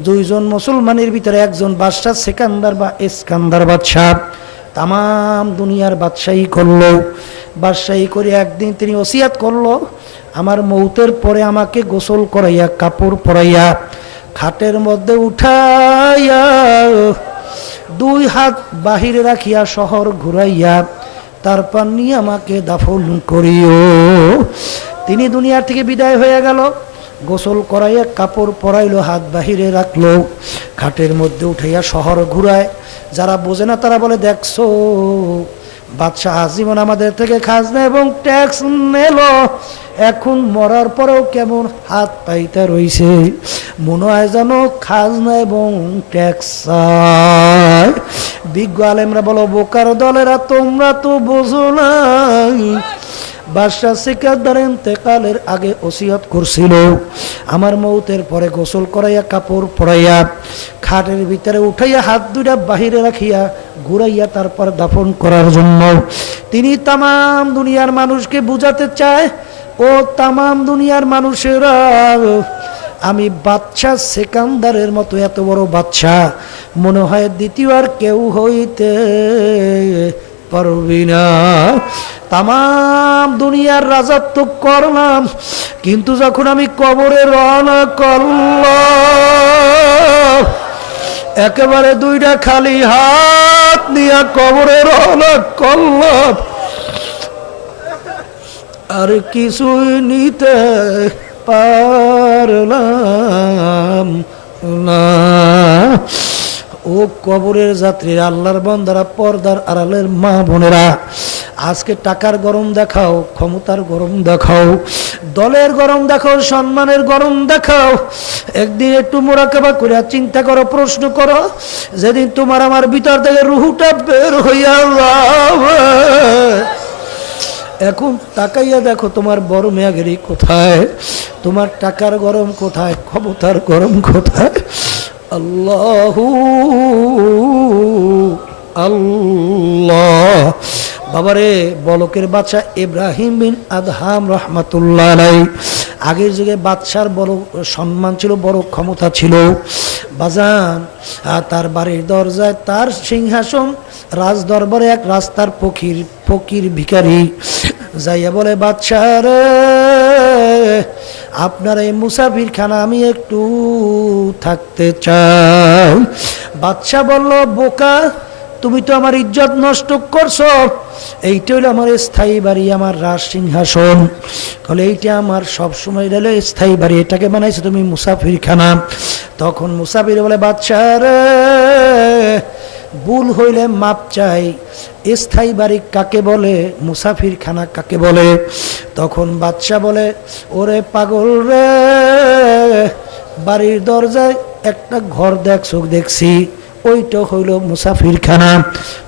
2 জন মুসলমানের ভিতরে একজন বাদশাহ, সেকান্দার বা ইস্কান্দার বাদশাহ, তামাম দুনিয়ার বাদশাহী করলো। বাদশাহী করে একদিন তিনি ওসিয়াত করলো, আমার মৌতের পরে আমাকে গোসল করাইয়া, কাপড় পরাইয়া, খাটের মধ্যে উঠাইয়া, 2 হাত বাহিরে রাখিয়া, শহর ঘুরাইয়া, তারপর নিয়ে আমাকে দাফন করিও। তিনি দুনিয়ার থেকে বিদায় হয়ে গেল। গোসল করাইয়া, কাপড় পরাইলো, হাত বাহিরে রাখলো, খাটের মধ্যে উঠাইয়া শহর ঘুরায়, যারা বোঝে না তারা বলে, দেখছো বাদশাহ আজীবন আমাদের থেকে খাজনা এবং ট্যাক্স নিল, এখন মরার পরেও কেমন হাত পাইতে রইছে, মনে হয় যেন খাজনা এবং ট্যাক্স। বিজ্ঞ আলেমরা বলো, বোকার দলেরা তোমরা তো বোঝো না, বাদশাহ সিকান্দার ইন্তেকালের আগে ওসিয়ত করছিল, আমার মৌতের পরে গোসল করাইয়া কাপড় পরাইয়া খাটের ভিতরে উঠাইয়া হাত দুইটা বাহিরে রাখিয়া ঘুরাইয়া তারপর দাফন করার জন্য। তিনি তামাম দুনিয়ার মানুষকে বুঝাতে চায়, ও তামাম দুনিয়ার মানুষেরা, আমি বাদশাহ সিকান্দারের মতো এত বড় বাদশাহ মনে হয় দ্বিতীয় আর কেউ হইতে পারবি না। তামাম দুনিয়ার রাজত্ব করলাম, কিন্তু যখন আমি কবরে রওনা করলাম, একেবারে দুইটা খালি হাত নিয়ে কবরে রওনা করলাম, আর কিছুই নিতে পারলাম না। ও কবরের যাত্রীরা, আল্লাহর বান্দারা, পর্দার আড়ালের মা বোনেরা, আজকে টাকার গরম দেখাও, ক্ষমতার গরম দেখাও, দলের গরম দেখাও, সম্মানের গরম দেখাও, একদিন একটু মোরাকাবা করে চিন্তা করো, প্রশ্ন করো, যেদিন তোমার আমার ভিতর থেকে রুহুটা বের হইয়া যাবে, এখন তাকাইয়া দেখো তোমার বড় মেয়াগিরি কোথায়, তোমার টাকার গরম কোথায়, ক্ষমতার গরম কোথায়। আল্লাহু আল্লাহ। বাবারে, বলকের বাদশা ইব্রাহিম বিন আদহাম রহমাতুল্লাহ আলাইহি, আগের যুগে বাদশার বড় সম্মান ছিল, বড় ক্ষমতা ছিল। বাজান, তার বাড়ির দরজায় তার সিংহাসন, রাজ দরবারে এক রাস্তার ফকির ভিখারি যাইয়া বলে, বাদশা রে, আপনার এই মুসাফির খানা আমি একটু থাকতে চাই। বাদশা বলল, বোকা, তুমি তো আমার ইজ্জত নষ্ট করছো, এইটা হলো আমার স্থায়ী বাড়ি, আমার রাজ সিংহাসন, বলে এইটা আমার সবসময় রইল স্থায়ী বাড়ি, এটাকে বানাইছো তুমি মুসাফির খানা। তখন মুসাফির বলে, বাদশা রে, ভুল হইলে মাপ চাই, স্থায়ী বাড়ি কাকে বলে, মুসাফির খানা কাকে বলে? তখন বাদশা বলে, ওরে পাগল রে, বাড়ির দরজায় একটা ঘর দেখছি, ওইটা হইল মুসাফির খানা।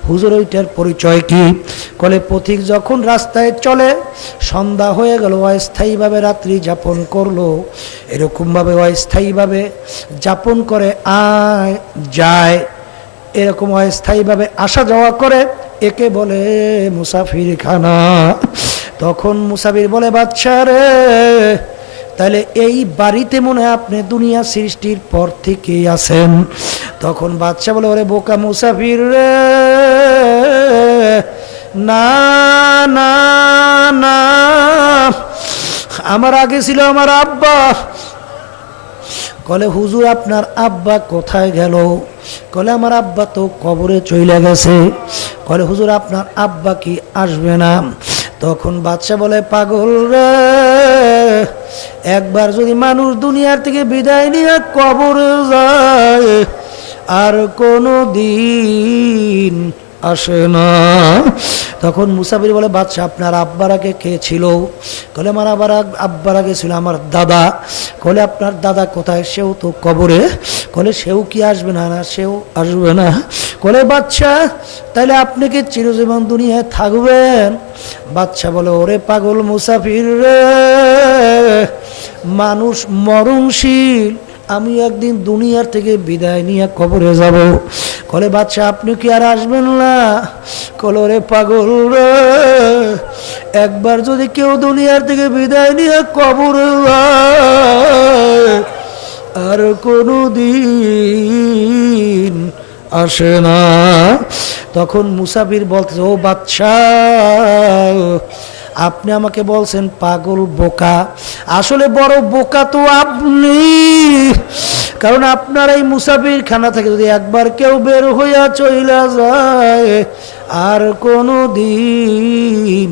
হুজুর, ওইটার পরিচয় কি? কলে, পথিক যখন রাস্তায় চলে, সন্ধ্যা হয়ে গেল, অস্থায়ীভাবে রাত্রি যাপন করলো, এরকমভাবে অস্থায়ীভাবে যাপন করে আয় যায়, এরকম অস্থায়ীভাবে আসা যাওয়া করে, একে বলে মুসাফির খানা। তখন মুসাফির বলে, বাদশা রে, তাহলে এই বাড়িতে মনে হয় আপনি দুনিয়া সৃষ্টির পর থেকেই আছেন। তখন বাদশা বলে, ওরে বোকা মুসাফির রে, না না না, আমার আগে ছিল আমার আব্বা। কলে, হুজুর আপনার আব্বা কোথায় গেল? কলে, আমার আব্বা তো কবরে চলে গেছে। কলে, হুজুর আপনার আব্বা কি আসবে না? তখন বাদশা বলে, পাগল রে, একবার যদি মানুষ দুনিয়ার থেকে বিদায় নিয়ে কবরে যায়, আর কোনো দিন আসে না। তখন মুসাফির বলে, বাদশা আপনার আব্বার আগে কে ছিল? কলে, আমার আব্বার আগে ছিল আমার দাদা। কলে, আপনার দাদা কোথায়? সেও তো কবরে। কলে, সেও কি আসবে না? না, সেও আসবে না। কলে, বাদশা তাহলে আপনি কি চিরজীবন দুনিয়ায় থাকবেন? বাদশা বলে, ওরে পাগল মুসাফির রে, মানুষ মরণশীল, আমি একদিন দুনিয়ার থেকে বিদায় নিয়ে কবরে যাব। কলে, বাদশা আপনি কি আর আসবেন না? কলে, রে পাগল রে, একবার যদি কেউ দুনিয়ার থেকে বিদায় নিয়ে কবরে যায়, আর কোনো দিন আসে না। তখন মুসাফির বলতেছে, ও বাদশা, আপনি আমাকে বলছেন পাগল, বোকা, আসলে বড় বোকা তো আপনি, কারণ আপনার এই মুসাফির খানা থেকে যদি একবার কেউ বের হইয়া চইলা যায়, আর কোনো দিন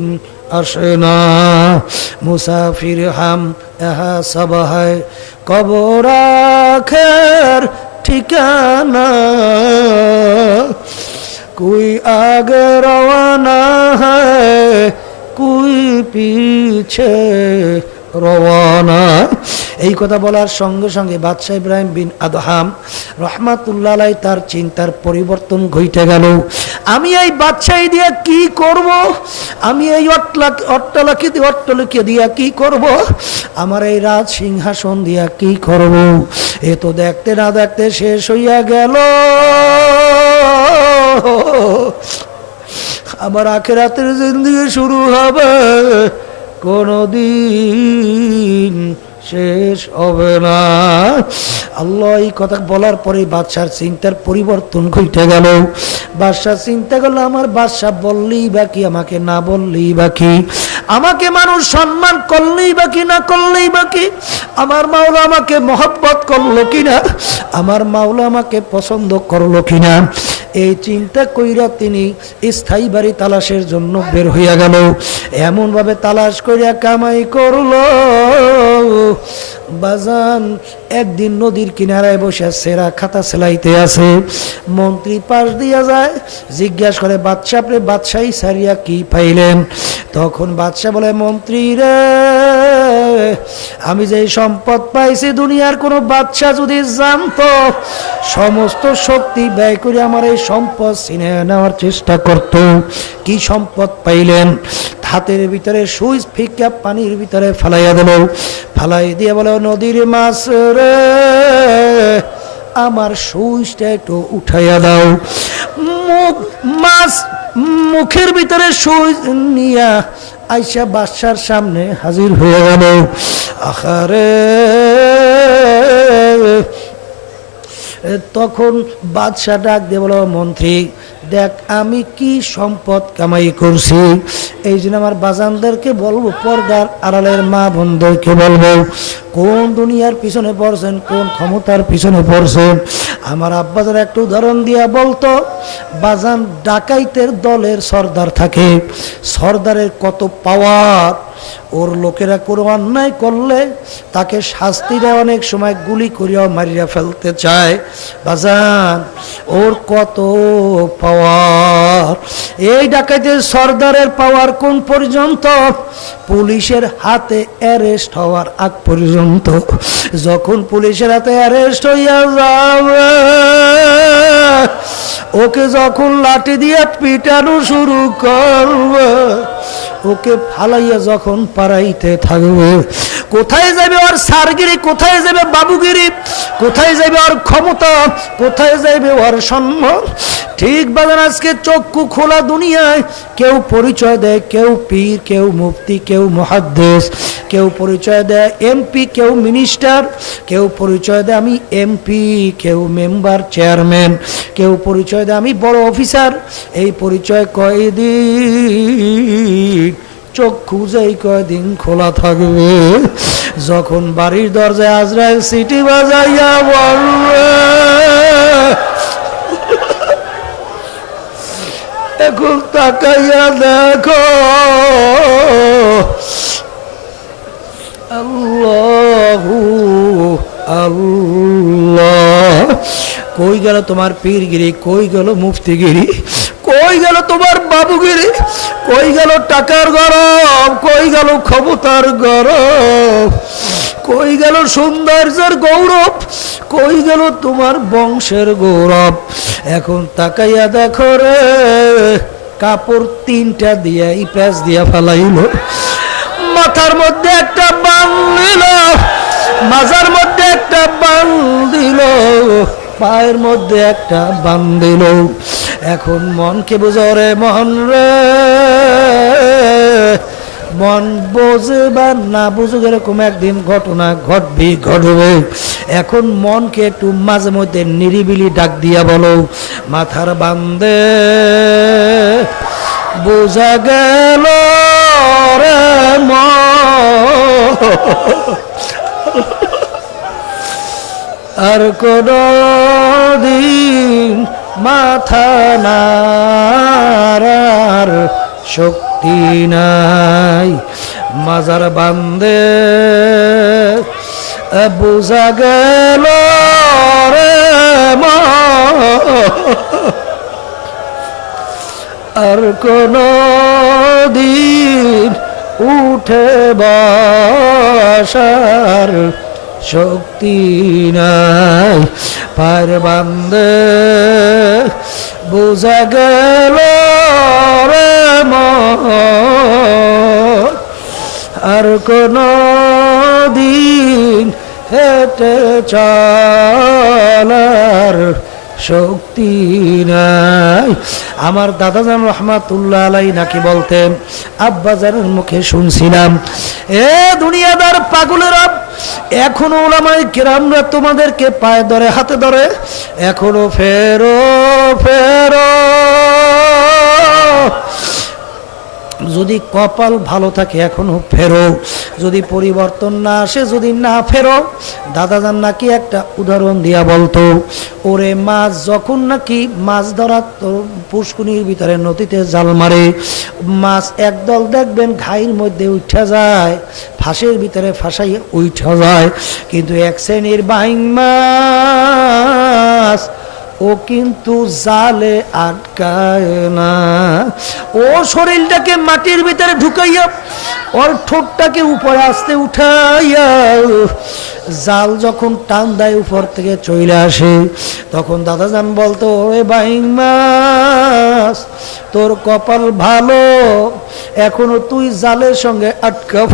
আসে না। মুসাফির হাম এহা সব হয়, কবর আখের ঠিকানা। कोई आगे रवाना है कोई पीछे রওয়ানা। এই কথা বলার সঙ্গে সঙ্গে বাদশাহ ইব্রাহিম বিন আদহাম রহমাতুল্লাহ আলাইহি তার চিন্তার পরিবর্তন ঘটে গেল। আমি এই বাদশাহী দিয়ে কি করব? আমি এই অট্টালিকা দিয়া কি করব? আমার এই রাজ সিংহাসন দিয়া কি করব? এ তো দেখতে না দেখতে শেষ হইয়া গেল। আমার আখিরাতের জিন্দেগি শুরু হবে, কোনদিন শেষ হবে না। আল্লাহ এই কথা বলার পরে বাদশার চিন্তার পরিবর্তন ঘটে গেল। বাদশা চিন্তা করলো, আমার বাদশা বললেই বাকি, আমাকে না বললেই বাকি, আমাকে মানুষ সম্মান করলেই বাকি, না করলেই বাকি, আমার মাওলা আমাকে মহব্বত করলো কিনা, আমার মাওলা আমাকে পছন্দ করলো কিনা। এই চিন্তা কইরা তিনি স্থায়ী বাড়ি তালাশের জন্য বের হইয়া গেল। এমন ভাবে তালাশ করিয়া কামাই করলো, বাজান একদিন নদীর কিনারায় বসে সেরা খাতা সেলাইতে আছে। মন্ত্রী পাশ দিয়া যায়, জিজ্ঞাসা করে, বাদশা আপনি বাদশাহী সারিয়া কি পাইলেন? তখন বাদশা বলে, মন্ত্রী রে, আমি যে সম্পদ পাইছি দুনিয়ার কোন বাদশা যদি জানতো, সমস্ত শক্তি ব্যয় করে আমার এই সম্পদ ছিনে নেওয়ার চেষ্টা করত। কি সম্পদ পাইলেন? হাতের ভিতরে সুইচ ফিকা পানির ভিতরে ফালাইয়া দিল। ফালাই দিয়ে বলে, নদীর মাছ রে, আমার সুইচটা একটু উঠাইয়া দাও। মাছ মুখের ভিতরে সুইচ নিয়া আইসা বাদশার সামনে হাজির হয়ে গেল। আহারে, তখন বাদশা ডাক দিয়ে বলো, মন্ত্রী দেখ আমি কি সম্পদ কামাই করছি। এই জন্য আমার বাজানদেরকে বলবো, পর্দার আড়ালের মা বোনদেরকে বলবো, কোন দুনিয়ার পিছনে পড়ছেন, কোন ক্ষমতার পিছনে পড়ছেন। আমার আব্বাজার একটা উদাহরণ দিয়া বলতো, বাজান ডাকাইতের দলের সর্দার থাকে, সর্দারের কত পাওয়ার। ওর লোকেরা কোনো অন্যায় করলে তাকে শাস্তি দেয়, অনেক সময় গুলি করিয়াও মারিয়া ফেলতে চায়। বাজান ওর কত পাওয়ার। এই ডাকাইতের সর্দারের পাওয়ার কোন পর্যন্ত? পুলিশের হাতে অ্যারেস্ট হওয়ার আগ পর্যন্ত। যখন পুলিশের হাতে অ্যারেস্ট হইয়া যাবে, ওকে যখন লাঠি দিয়ে পিটানো শুরু করবে, ওকে ফালাইয়া যখন পারাইতে থাকবে, কোথায় যাবে ওর সারগিরি, কোথায় যাবে বাবুগিরি, কোথায় যাবে ওর ক্ষমতা, কোথায় যাবে ওর সম্মান? ঠিক বাজান আজকে চক্ষু খোলা দুনিয়ায় কেউ পরিচয় দেয়, কেউ পীর, কেউ মুফতি, কেউ মুহাদ্দিস, কেউ পরিচয় দেয় এমপি, কেউ মিনিস্টার, কেউ পরিচয় দেয় আমি এমপি, কেউ মেম্বার চেয়ারম্যান, কেউ পরিচয় দেয় আমি বড় অফিসার। এই পরিচয় কয়দিন, চক্ষু যেই কয়দিন খোলা থাকবে, যখন বাড়ির দরজায় আজরাইল সিটি বাজাইয়া বলবে, এখন তাকাইয়া দেখো, আল্লাহু আল্লাহ। কই গেল তোমার পীরগিরি, কই গেল মুফতিগিরি, কই গেল তোমার বাবুগিরি, কই গেল টাকার গরম, কই গেল ক্ষমতার গরম, কই গেল সৌন্দর্যের গৌরব, কই গেল তোমার বংশের গৌরব? এখন তাকাইয়া দেখো রে, কাপড় তিনটা দিয়া ইপাস দিয়া ফেলাইল, মাথার মধ্যে একটা বান দিল, মাজার মধ্যে একটা বান দিল, পায়ের মধ্যে একটা বান দিল। এখন মনকে বুঝো রে মন রে, মন বোঝে বা না বুঝুক এরকম একদিন ঘটনা ঘটবে। এখন মনকে একটু মাঝে মধ্যে নিরিবিলি ডাক দিয়া বলো, মাথার বান্দে বোঝা গেল রে আর কোন দিন মাথা নাড়ার শক্তি নাই। মাজার বান্দে বোঝা গেল রে আর কোনো দিন উঠে বসার শক্তি নাই। পার বান্দে বুঝা গেল রে মন, আর কোনো দিন হেঁটে চলার শক্তি নাই। আমার দাদাজান রহমাতুল্লাহ আলাই নাকি বলতেন, আব্বাজানের মুখে শুনছিলাম, এ দুনিয়াদার পাগলেরা, এখনো ওলামায়ে কেরামরা তোমাদেরকে পায়ে ধরে হাতে ধরে এখনো ফেরো ফেরো। যদি কপাল ভালো থাকে এখনো ফেরো, যদি পরিবর্তন না আসে, যদি না ফেরো। দাদাজান নাকি একটা উদাহরণ দিয়া বলতো, ওরে মাছ যখন নাকি মাছ ধরা তো পুষ্কুনির ভিতরে নদীতে জাল মারে, মাছ একদল দেখবেন ঘাইয়ের মধ্যে উঠা যায়, ফাঁসের ভিতরে ফাঁসাইয়ে উঠা যায়, কিন্তু এক শ্রেণীর বাইং মাছ ও কিন্তু জালে আটকায় না। ও শরীরটাকে মাটির ভিতরে ঢুকাইয়া ওর ঠোঁটটাকে উপরে আস্তে উঠাইয়া জাল যখন টান দেয় উপর থেকে চলে আসে, তখন দাদাজান বলতো, ওরে বাইং মাছ তোর কপাল ভালো, এখনো তুই জালের সঙ্গে আটকাব।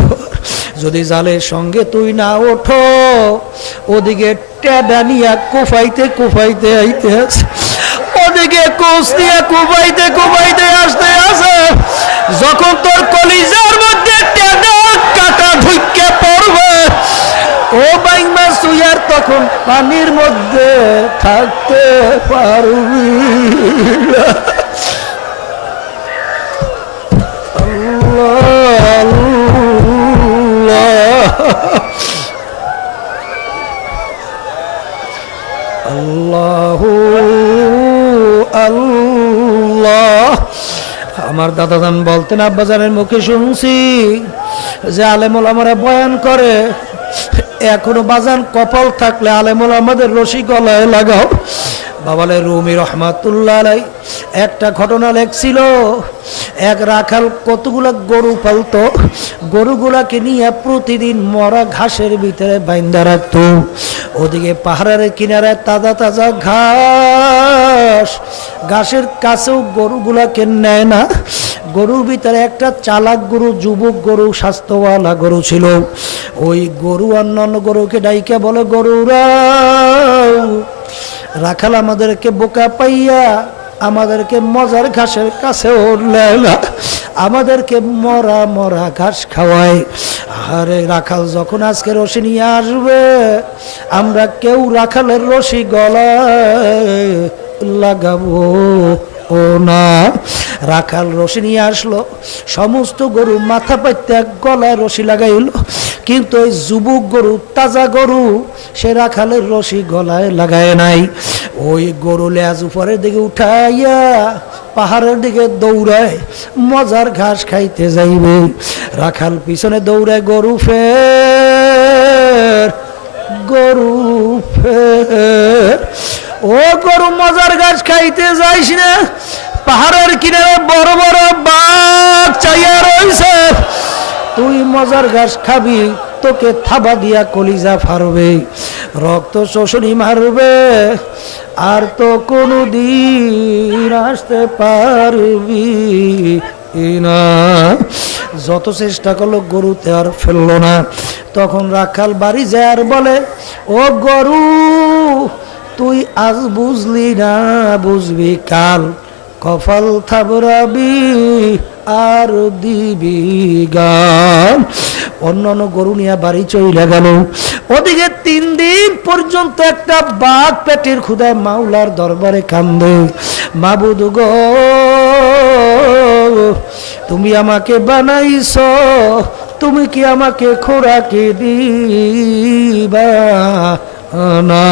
যদি জালের সঙ্গে তুই না ওঠো, ওদিকে টেডা নিয়া কুফাইতে কুফাইতে আইতে আছে, ওদিকে কোষ দিয়া কুফাইতে কুফাইতে আসতে আছে, যখন তোর কলিজার মধ্যে টেডা কাটা ঢুকে পড়বে, ও বাইং মাছ তুই আর তখন পানির মধ্যে থাকতে পারবি না। আল্লাহু আল্লাহ। আমার দাদাজান বলতেন, আব্বাজানের মুখে শুনছি যে আলেমুল আমারা বয়ান করে, এখনো বাজান কপাল থাকলে আলেমুল আমাদের রশি গলায় লাগাও। বাবালে রুমি রহমাতুল্লাহ আলাই একটা ঘটনা লেখছিল, এক রাখাল কতগুলা গরু পালতো, গরুগুলাকে নিয়ে প্রতিদিন মরা ঘাসের ভিতরে বাইন্ধা রাখতো। ওদিকে পাহাড়ের কিনারায় তাজা তাজা ঘাস, ঘাসের কাছেও গরুগুলাকে নেয় না। গরুর ভিতরে একটা চালাক গরু, যুবক গরু, স্বাস্থ্যওয়ালা গরু ছিল। ওই গরু অন্যান্য গরুকে ডাইকা বলে, গরুরা রাখাল আমাদেরকে বোকা পাইয়া আমাদেরকে মজার ঘাসের কাছেও নেয় না, আমাদেরকে মরা মরা ঘাস খাওয়ায়। আরে রাখাল যখন আজকে রশি নিয়ে আসবে, আমরা কেউ রাখালের রশি গলায় লাগাবো ও না। রাখাল রশি নিয়ে আসলো, সমস্ত গরু মাথা পাইতে গলায় রশি লাগাইল, কিন্তু ওই যুবক গরু, তাজা গরু, সে রাখালের রশি গলায় লাগায় নাই। ওই গরু লেজ উপরের দিকে উঠাইয়া পাহাড়ের দিকে দৌড়ায়, মজার ঘাস খাইতে যাইবে। রাখাল পিছনে দৌড়ায়, গরু ফের, গরু ফের। ও গরু মজার ঘাস খাইতে যাইস না, পাহাড়ের কিনারে বড় বড় বাঘ চাইয়া রইছে, তুই মজার ঘাস খাবি, তোকে থাবা দিয়া কলিজা ফারবে, রক্ত শোষণী মারবে, আর তো কোনো দিন আসতে পারবি না। যত চেষ্টা করলো গরুতে আর ফেললো না। তখন রাখাল বাড়ি যায় আর বলে, ও গরু তুই আজ বুঝলি না, বুঝবি কাল, কপাল থাবরাবি আর দিবি গান। অন্যান্য গরু নিয়ে বাড়ি চলে গেল। ওদিকে 3 দিন পর্যন্ত একটা বাঘ পেটের ক্ষুধায় মাওলার দরবারে কান্দে, মাবুদ গো তুমি আমাকে বানাইছো, তুমি কি আমাকে খোরাকি দিবা না?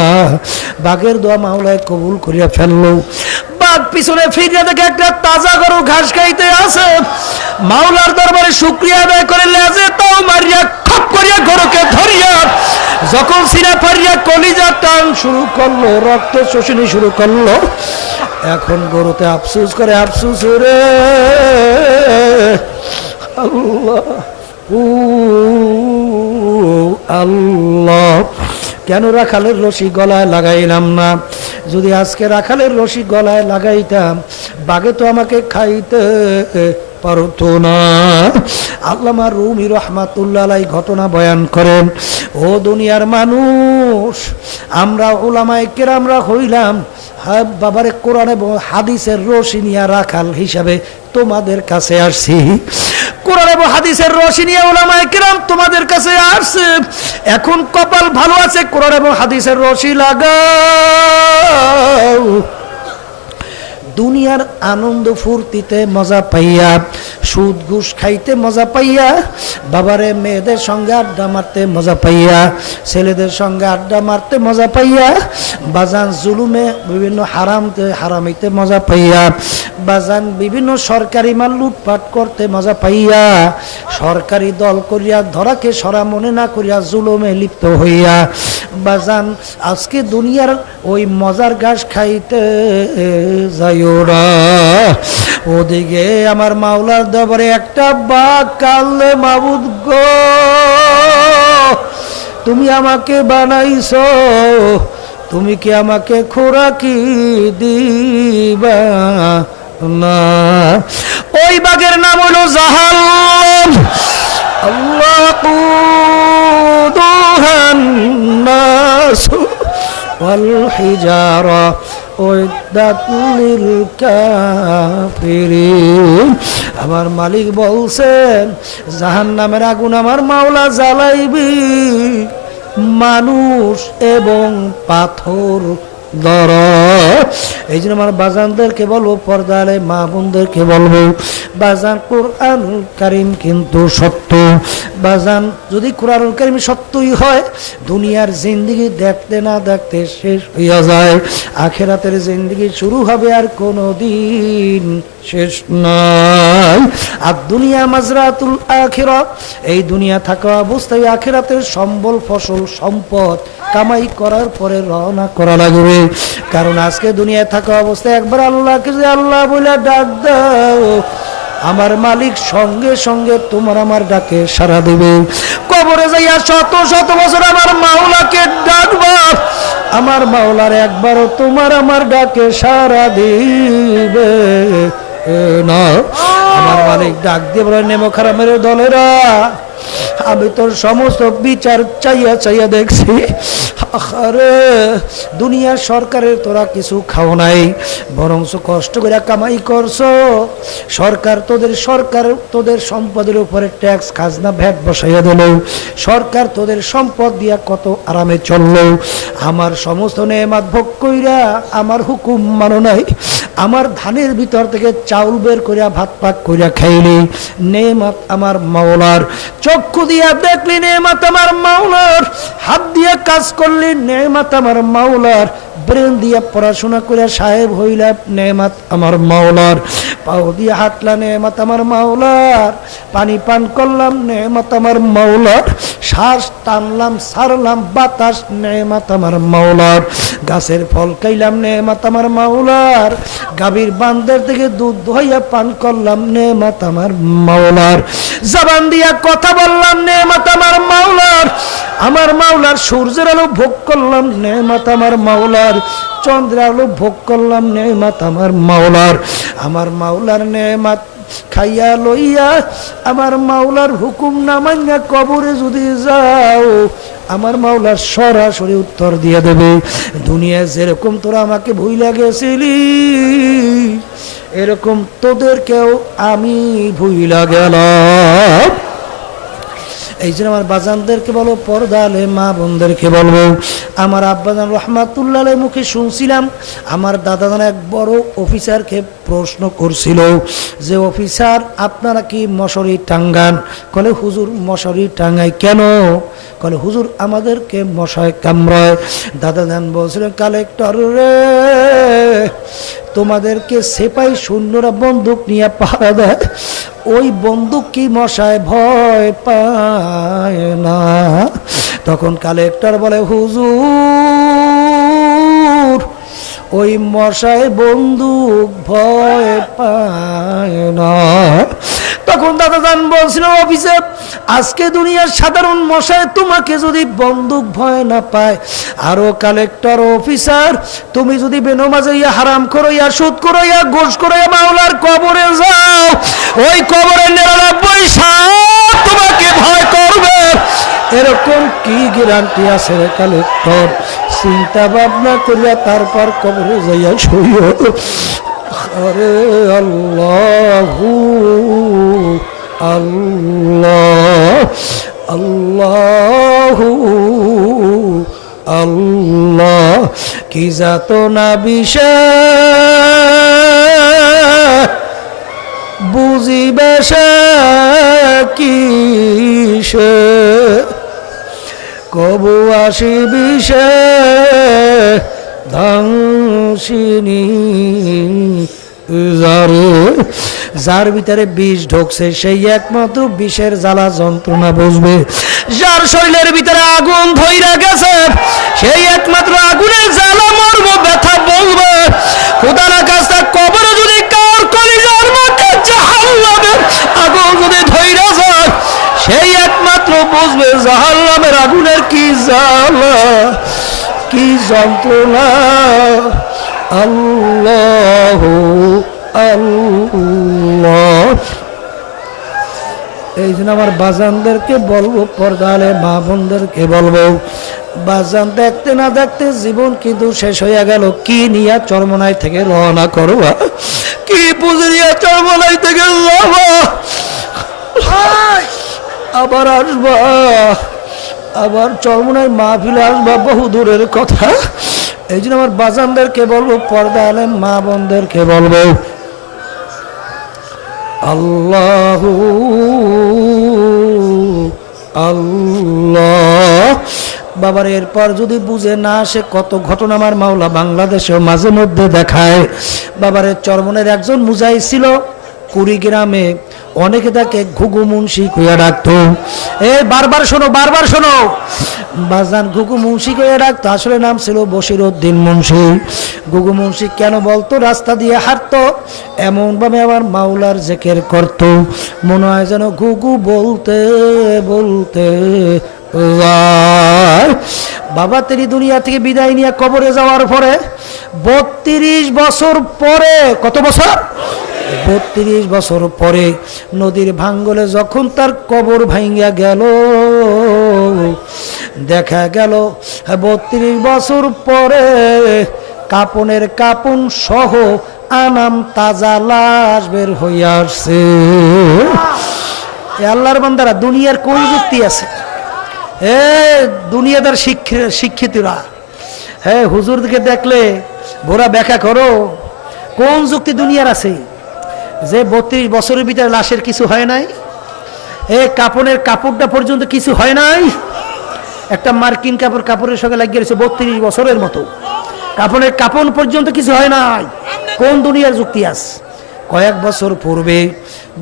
বাঘের দোয়া মাওলায় কবুল করিয়া ফেললো। বাঘ পিছনে ফিরে দেখে একটা তাজা গরু ঘাস খাইতে আছে, মাওলার দরবারে শুকরিয়া আদায় করে লেজে তাও মারিয়া খপ করিয়া গরুকে ধরিয়া যখন সিনা ফারিয়া কলিজা টান শুরু করলো, রক্ত শোষণী শুরু করলো, এখন গরুতে আফসুস করে, আফসুস রে আল্লাহ, আল্লাহ কেন রাখালের রশি গলায় লাগাইলাম না? যদি আজকে রাখালের রশি গলায় লাগাইতাম, বাঘে তো আমাকে খাইতে পারতো না। আল্লামা রুমি রহমাতুল্লাহ আলাইহি ঘটনা বয়ান করেন, ও দুনিয়ার মানুষ, আমরা উলামায়ে কেরামরা হইলাম বাবারে কোরআন এবং হাদিসের রশি নিয়ে রাখাল হিসাবে তোমাদের কাছে আসছি। কোরআন এবং হাদিসের রশি নিয়ে উলামায়ে কেরাম তোমাদের কাছে আসছে। এখন কপাল ভালো আছে, কোরআন এবং হাদিসের রশি লাগাও। দুনিয়ার আনন্দ ফুর্তিতে মজা পাইয়া, সুদ ঘুষ খাইতে মজা পাইয়া, বাবারে মেয়েদের সঙ্গে আড্ডা মারতে মজা পাইয়া, ছেলেদের সঙ্গে আড্ডা মারতে মজা পাইয়া, বাজান জুলুমে বিভিন্ন হারামিতে মজা পাইয়া, বাজান বিভিন্ন সরকারি মাল লুটপাট করতে মজা পাইয়া, সরকারি দল করিয়া ধরাকে সরা মনে না করিয়া জুলুমে লিপ্ত হইয়া, বাজান আজকে দুনিয়ার ওই মজার ঘাস খাইতে যাই ওরা। ওদিকে আমার মাওলার দরবারে একটা বাঘ কাঁদলে, মাবুদ গো তুমি আমাকে বানাইছো, তুমি কি আমাকে খোরাকি দিবা না? ওই বাঘের নাম হলো জাহান্নাম। আল্লাহু দুহান্নাস ওয়াল হিজারা আমার মালিক বলছেন, জাহান্নামের আগুন আমার মাওলা জ্বালাইবি মানুষ এবং পাথর দ্বারা। এই জন্য আমার বাজানদেরকে বলবো, পর্দালে মা বোনদেরকে বলবো, বাজান কোরআনুল কারীম কিন্তু সত্য। বাজান যদি কোরআনুল কারীম সত্যই হয়, দুনিয়ার জিন্দেগি দেখতে না দেখতে শেষ হইয়া যায়, আখিরাতের জিন্দেগি শুরু হবে আর কোনদিন শেষ নাই। আর দুনিয়া মাজরাতুল আখিরাত, এই দুনিয়া থাকা অবস্থায় আখিরাতের সম্বল ফসল সম্পদ কামাই করার পরে রওনা করা লাগবে। কারণ আজকে দুনিয়ায় থাকা অবস্থায় একবার আল্লাহকে যে আল্লাহ বলে ডাক দাও, আমার মালিক সঙ্গে সঙ্গে তোমার আমার ডাকে সাড়া দেবে। কবরে যাইয়া শত শত বছর আমার মাওলাকে ডাকবা, আমার মাওলার একবারও তোমার আমার ডাকে সাড়া দিবে না। আমার মালিক ডাক দিয়ে বলে, নেমো খারামের দলেরা, আমি তোর সমস্ত বিচার চাইয়া চাইয়া দেখছি। আরে দুনিয়ার সরকারের তোরা কিছু খাও নাই, বরঞ্চ কষ্ট করে কামাই করছো। সরকার তোদের সম্পদের উপরে ট্যাক্স খাজনা ভ্যাট বসাইয়া দিল, সরকার তোদের সম্পদ দিয়া কত আরামে চললো। আমার সমস্ত নেয়ামত ভোগ কইরা আমার হুকুম মানো নাই, আমার ধানের ভিতর থেকে চাউল বের করিয়া ভাত পাক করিয়া খাইলি, নেয়ামত আমার মাওলার। চক্ষু দিয়া দেখলি, নেয়ামত আমার মাওলার। হাত দিয়া কাজ করলি, নেয়ামত আমার মাওলার। ব্রেন দিয়া পড়াশোনা করে সাহেব হইলা, নেয়ামত আমার মাওলার। পাও দিয়া হাঁটলা, নেয়ামত আমার মাওলার। পানি পান করলাম, নেয়ামত আমার মাওলার। শ্বাস টানলাম ছাড়লাম বাতাস, নেয়ামত আমার মাওলার। গাছের ফল খাইলাম, নেয়ামত আমার মাওলার। গাভীর বান্দের থেকে দুধ দইয়া পান করলাম, নেয়ামত আমার মাওলার। জবান দিয়া কথা বললাম, নেয়ামত আমার মাওলার। আমার মাওলার সূর্যের আলো ভোগ করলাম, নেয়ামত আমার মাওলার। চন্দ্রের আলো ভোগ করলাম, নেয়ামত আমার মাওলার। আমার মাওলার নেয়ামত খাইয়া লইয়া আমার মাওলার হুকুম না মাইনা কবরে যদি যাও, আমার মাওলা সরাসরি উত্তর দিয়ে দেবে, দুনিয়া যেরকম তোরা আমাকে ভুইলা গেছিলি, এরকম তোদেরকেও আমি ভুইলা গেলাম। এই জন্য আমার বাজানদেরকে বলো, পর্দালে মা বোনদেরকে বলবো, আমার আব্বাজান রহমাতুল্লাহ আলাইহির মুখে শুনছিলাম, আমার দাদাজান এক বড় অফিসারকে প্রশ্ন করছিল যে, অফিসার আপনারা কি মশারি টাঙ্গান? কলে হুজুর মশারি টাঙ্গাই কেন? কলে হুজুর আমাদেরকে মশায় কামড়ায়। দাদাজান বলছিলেন, কালেক্টর রে, তোমাদেরকে সেপাই সৈন্যরা বন্দুক নিয়ে পাহারা দেয়, ওই বন্দুক কি মশায় ভয় পায় না? তখন কালেক্টর বলে, হুজুর ওই মশায় বন্দুক ভয় পায় না। তখন দাদাজান বলছিল, অফিসে আজকে দুনিয়ার সাধারণ মশায় তোমাকে যদি বন্দুক ভয় না পায়, আরো কালেক্টর অফিসার তুমি যদি বেনমাজে ইয়া হারাম করো, ইয়া সুদ করো, ইয়া ঘুষ করো, ইয়া মাওলার কবরে যাও, ওই কবরে 99 সাপ তোমাকে ভয় করবে, এরকম কি গ্যারান্টি আছে রে কালেক্টর? চিন্তা ভাবনা করিয়া তারপর কবরে যাইয়া শুইও। আরে আল্লাহু আল্লাহ, আল্লাহু আল্লাহ, কি যাতনা বিষয় বুঝিবে সে কিসে, কবু আসিবি সে ধ্বংসিনী। যার ভিতরে বিষ ঢুকছে সেই একমাত্র বিষের জ্বালা যন্ত্রণা বুঝবে। যার শরীরের ভিতরে আগুন ধইরা গেছে সেই একমাত্র আগুনের জ্বালা মর্ম ব্যথা বলবে। খোদা না কাজটা কবরে যদি কার কলিজার মধ্যে জাহান্নামের আগুন যদি ধইরা যায়, সেই একমাত্র বুঝবে জাহান্নামের আগুনের কি জ্বালা, কি যন্ত্রণা। আল্লাহু আল্লাহ। এই জন্য আমার বাজানদেরকে বলবো, পর্দালে মা বোনদেরকে বলবো, বাজান দেখতে না দেখতে জীবন কিন্তু শেষ হয়ে গেল। কি নিয়ে চরমনাই থেকে রওনা করবা, কি পুঁজি নিয়ে চরমনাই থেকে যাবা, আবার আসবা, আবার চরমনাই মাহফিলে আসবা, বহু দূরের কথা। এই জন্য আমার বাজানদেরকে বলবো, পর্দা আলেম মা বোনদেরকে বলবো, আল্লাহু আল্লাহ। বাবার এরপর যদি বুঝে না আসে, কত ঘটনা আমার মাওলা বাংলাদেশেও মাঝে মধ্যে দেখায়। বাবার চরমনের একজন মুজাহিদ ছিল কুড়িগ্রামে, অনেকে তাকে ঘুঘু মুন্সি কইয়া ডাকতো। বারবার শোনো, বারবার শোনো বাজান, ঘুঘু মুন্সি কইয়া ডাকতো, আসলে নাম ছিল বশিরউদ্দিন মুন্সি। ঘুঘু মুন্সি কেন বলতো? রাস্তা দিয়ে হাঁটতো, এমন ভাবে আমার মাওলার জিকির করতো, মনে হয় যেন ঘুঘু বলতে বলতে বাবা তেরি দুনিয়া থেকে বিদায় নিয়ে কবরে যাওয়ার পরে 32 বছর পরে, কত বছর? 32 বছর পরে নদীর ভাঙ্গলে যখন তার কবর ভাঙ্গা গেল, দেখা গেল 32 বছর পরে কাপনের কাপন সহ আনাম তাজা লাশ বের হইয়া আসছে। আল্লাহর বান্দারা, দুনিয়ার কোন যুক্তি আছে? দুনিয়াদার শিক্ষিতরা, হ্যাঁ হুজুরকে দেখলে ভোরা ব্যাখ্যা করো, কোন যুক্তি দুনিয়ার আছে যে 32 বছরের ভিতরে লাশের কিছু হয় নাই? কাপনের কাপড়টা পর্যন্ত কিছু হয় নাই। একটা মার্কিন কাপড়ের সঙ্গে লাগিয়ে রয়েছে 32 বছরের মতো, কাপনের কাপন পর্যন্ত কিছু হয় নাই। কোন দুনিয়ার যুক্তি আছে? কয়েক বছর পূর্বে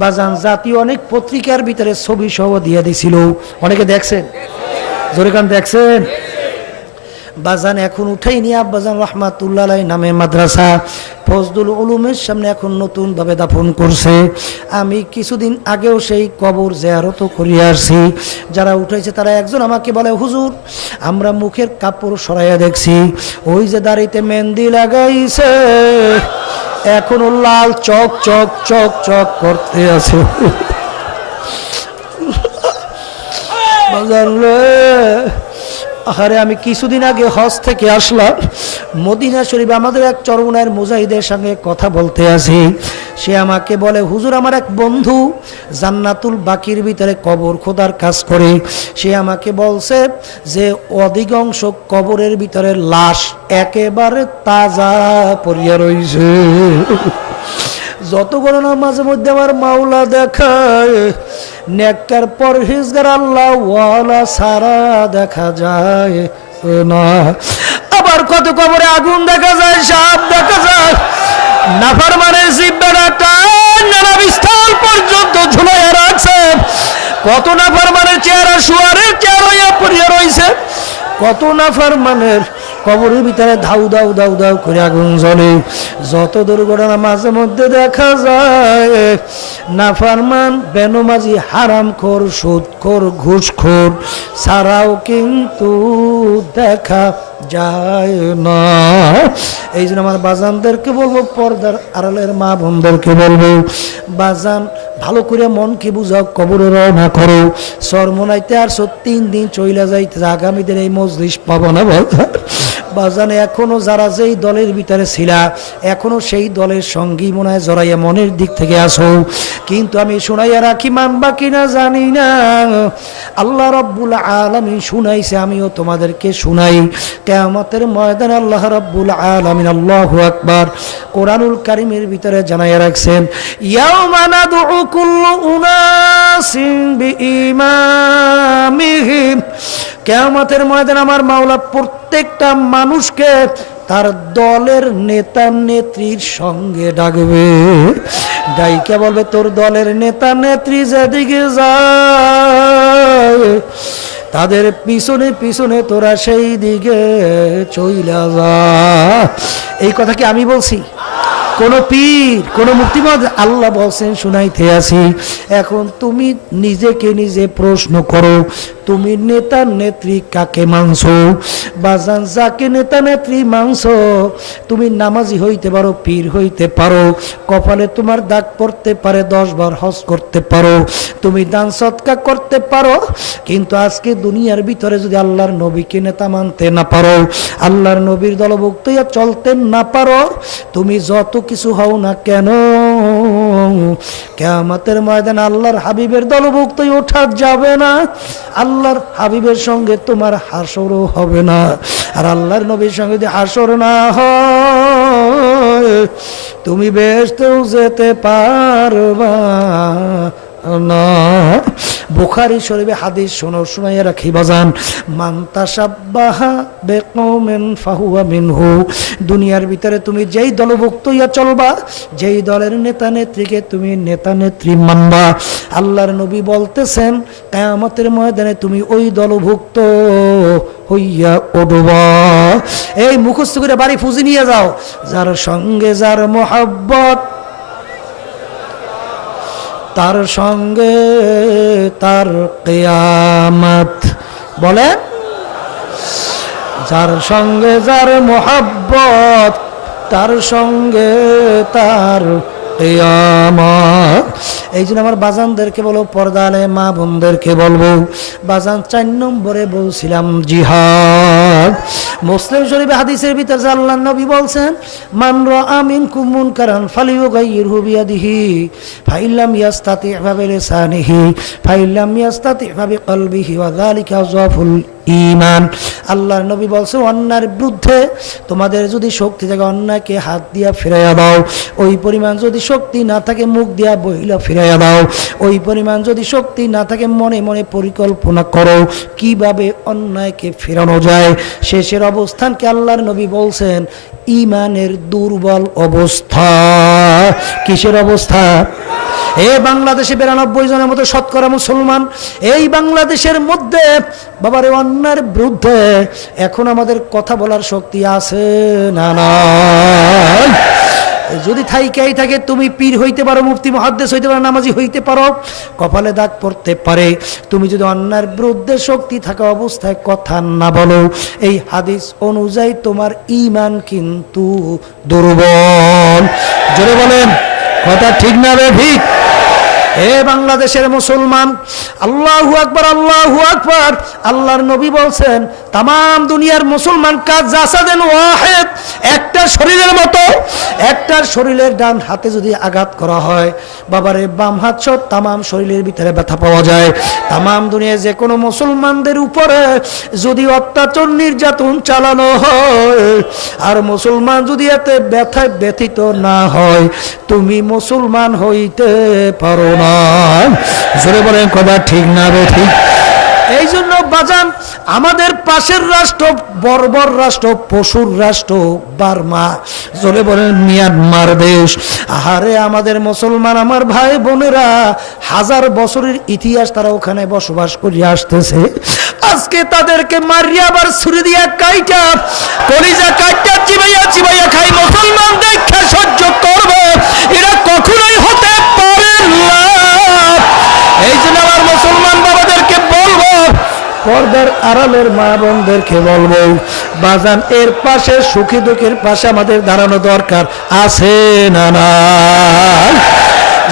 বাজান জাতীয় অনেক পত্রিকার ভিতরে ছবি সহ দিয়ে দিছিল, অনেকে দেখছেন, জোরে কান দেখছেন? বাজান এখন উঠাইনি, আব্বাজান রহমাতুল্লাহ আলাইহি নামে মাদ্রাসা ফজলুল উলুমের সামনে এখন নতুন ভাবে দাফন করছে। আমি কিছুদিন আগেও সেই কবর জিয়ারত করিয়া আসছি। যারা উঠেছে তারা একজন আমাকে বলে, হুজুর আমরা মুখের কাপড় সরাইয়া দেখছি, ওই যে দাড়িতে মেহেন্দি লাগাইছে এখনো লাল চক চক চক চক করতে আছে। বাজান রে, আরে আমি কিছুদিন আগে হজ থেকে আসলাম, মদিনা শরীফ আমাদের এক চরমনায়ের মুজাহিদের সঙ্গে কথা বলতে আছি। সে আমাকে বলে, হুজুর আমার এক বন্ধু জান্নাতুল বাকির ভিতরে কবর খোদার কাজ করে, সে আমাকে বলছে যে অধিকাংশ কবরের ভিতরে লাশ একেবারে তাজা পড়িয়া রইছে। যত গণনা মাঝে মধ্যে আমার মাওলা দেখায়, নেককার পরহেজগার আল্লাহ ওয়ালা সারা দেখা যায় না। আবার কত কবরে আগুন দেখা যায়, সাপ দেখা যায়, নাফরমানের জিব্বাটা টানা বিস্তার পর্যন্ত ঝুলাইয়া রাখছে। কত নাফরমানের চেহারা শুয়ারের চেহারা হইয়া পড়িয়া রইছে, কত নাফরমানের কবরের ভিতরে ধাউ দাউ দাউ দাউ করে আগুন জ্বলে। যত দুর্ঘটনা মাঝে মধ্যে দেখা যায়, নাফরমান, বেনমাজি, হারামখোর, সুদখোর, ঘুষখোর ছাড়াও কিন্তু দেখা যায় না। এই জন্য আমার বাজানদেরকে বলবো, পর্দার আড়ালের মা বোনদেরকে বলবো, বাজান ভালো করে মনকে বুঝাও, কবরে রওনা করো। চরমনাইতে আর 3 দিন চইলা যাইতে, আগামী দিন এই মজলিস পাবো না বাজানে। এখনো যারা যেই দলের ভিতরে ছিলা, এখনো সেই দলের সঙ্গী মনে হয় জড়াইয়া মনের দিক থেকে আসো। কিন্তু আমি শুনাইয়া রাখি, মানবা কিনা জানি না, আল্লাহ রাব্বুল আলামিন শুনাইছে, আমিও তোমাদেরকে শুনাই। কিয়ামতের ময়দানে আল্লাহ রাব্বুল আলামিন, আল্লাহু আকবার, কোরআনুল কারীমের ভিতরে জানাইয়া রাখছেন, ইয়াউমা নাদউ কুল্লু উনাসিন বিইমামিহিম। কিয়ামতের ময়দানে আমার মাওলা প্রত্যেকটা মানুষকে তার দলের নেতা নেত্রীর সঙ্গে ডাকবে। ডাইকা বলবে, তোর দলের নেতা নেত্রী যেদিকে যায়, তাদের পিছনে পিছনে তোরা সেই দিকে চইলা যা। এই কথা কি আমি বলছি? কোন পীর, কোন মুক্তিমদ? আল্লাহ বলছেন, শুনাইতে আছি। এখন তুমি নিজেকে নিজে প্রশ্ন করো, তুমি নেতা নেত্রী কাকে মানছো? বাজান, যাকে নেতা নেত্রী মানছো, তুমি নামাজি হইতে পারো, পীর হইতে পারো, কপালে তোমার দাগ পড়তে পারে, 10 বার হজ করতে পারো, তুমি দান সদকা করতে পারো, কিন্তু আজকে দুনিয়ার ভিতরে যদি আল্লাহর নবীকে নেতা মানতে না পারো, আল্লাহর নবীর দলভুক্ত হইয়া চলতে না পারো, তুমি যত কিছু হও না কেন, কিয়ামতের ময়দানে আল্লাহর হাবিবের দলভুক্ত ওঠা যাবে না। আল্লাহর হাবিবের সঙ্গে তোমার হাসরও হবে না। আর আল্লাহর নবীর সঙ্গে যদি হাসর না হয়, তুমি বেহেশতেও যেতে পারবা না। বুখারী শরীফে হাদিস শোনো, শুনাইয়া রাখি বাজান, মান তাশাব্বাহা বিকওমিন ফাহুয়া মিনহু। দুনিয়ার ভিতরে তুমি যেই দলভুক্ত হইয়া চলবা, যেই দলের নেতা নেত্রীকে তুমি নেতা নেত্রী মানবা, আল্লাহর নবী বলতেছেন, কিয়ামতের ময়দানে তুমি ওই দলভুক্ত হইয়া উঠবা। এই মুখস্থ করে বাড়ি ফুজি নিয়ে যাও, যার সঙ্গে যার মোহাব্বত, তার সঙ্গে তার কিয়ামত। বলে, যার সঙ্গে যার মোহাব্বত, তার সঙ্গে তার কিয়ামত। এই জন্য আমার বাজানদেরকে বলবো, পর্দালে মা বোনদেরকে বলবো, বাজান 4 নম্বরে বলছিলাম জিহাদ। মুসলিম শরীফে হাদিসের ভিতরে আল্লাহর নবী বলছেন, মান রাআ মিনকুম মুনকারান ফালিয়ুগাইয়িরহু বিয়াদিহি ফাইল্লাম ইয়াস্তাতি' বিলিসানিহি ফাইল্লাম ইয়াস্তাতি' বিকলবিহি ওয়া যালিকা যাফুল ঈমান। আল্লাহর নবী বলছে, অন্যায়ের বিরুদ্ধে তোমাদের যদি শক্তি থাকে, অন্যায়কে হাত দিয়া ফিরাইয়া দাও। ওই পরিমাণ যদি শক্তি না থাকে, মুখ দিয়া বহিলা ফিরাইয়া দাও। ওই পরিমাণ যদি শক্তি না থাকে, মনে মনে পরিকল্পনা করো কিভাবে অন্যায়কে ফেরানো যায়। শেষের অবস্থানকে আল্লাহর নবী বলছেন, ঈমানের দুর্বল অবস্থা। কিসের অবস্থা? এই বাংলাদেশে 92 জনের মতো শতকরা মুসলমান, এই বাংলাদেশের মধ্যে বাবারে অন্যায়ের বিরুদ্ধে এখন আমাদের কথা বলার শক্তি আছে না? না। যদি থাইকাই থাকে, তুমি পীর হইতে পারো, মুফতি মুহাদ্দিস হইতে পারো, নামাজি হইতে পারো, কপালে দাগ পড়তে পারে, তুমি যদি অন্যায়ের বিরুদ্ধে শক্তি থাকা অবস্থায় কথা না বলো, এই হাদিস অনুযায়ী তোমার ঈমান কিন্তু দুর্বল। জোরে বলেন, কথা ঠিক না রে ঠিক? এ বাংলাদেশের মুসলমান, আল্লাহু আকবার, আল্লাহু আকবার। আল্লাহর নবী বলছেন, তাম দুনিয়ার মুসলমান কাজ জাসাদেন ওয়াহিদ, একটা শরীরের মতো। একটা শরীরের ডান হাতে যদি আঘাত করা হয়, বাবারে বাম হাত সহ তাম শরীরের ভিতরে ব্যথা পাওয়া যায়। তাম দুনিয়ায় যে কোনো মুসলমানদের উপরে যদি অত্যাচার নির্যাতন চালানো হয়, আর মুসলমান যদি এতে ব্যথায় ব্যথিত না হয়, তুমি মুসলমান হইতে পারো না। জোরে বলেন, কথা ঠিক না রে ঠিক? এই জন্য বাজান আমাদের পাশের রাষ্ট্র বর্বর রাষ্ট্র, পশুর রাষ্ট্র বার্মা, জোরে বলেন মিয়ানমার দেশ। আহারে আমাদের মুসলমান আমার ভাই বোনেরা, হাজার বছরের ইতিহাস তারা ওখানে বসবাস করে আসতেছে। আজকে তাদেরকে মারিয়া আবার ছুরি দিয়া কাইটা, কলিজা কাইটা চিবাইয়া চিবাইয়া খাই মুসলমান দেখে সহ্য করবে, এরা কখনোই হতে পারে না। এই জন্য আমার মুসলমান বাবাদেরকে বলবো, পর্দার আড়ালের মা বোনদেরকে বলবো, বাজান এর পাশে সুখী দুঃখের পাশে আমাদের দাঁড়ানো দরকার আছে না না?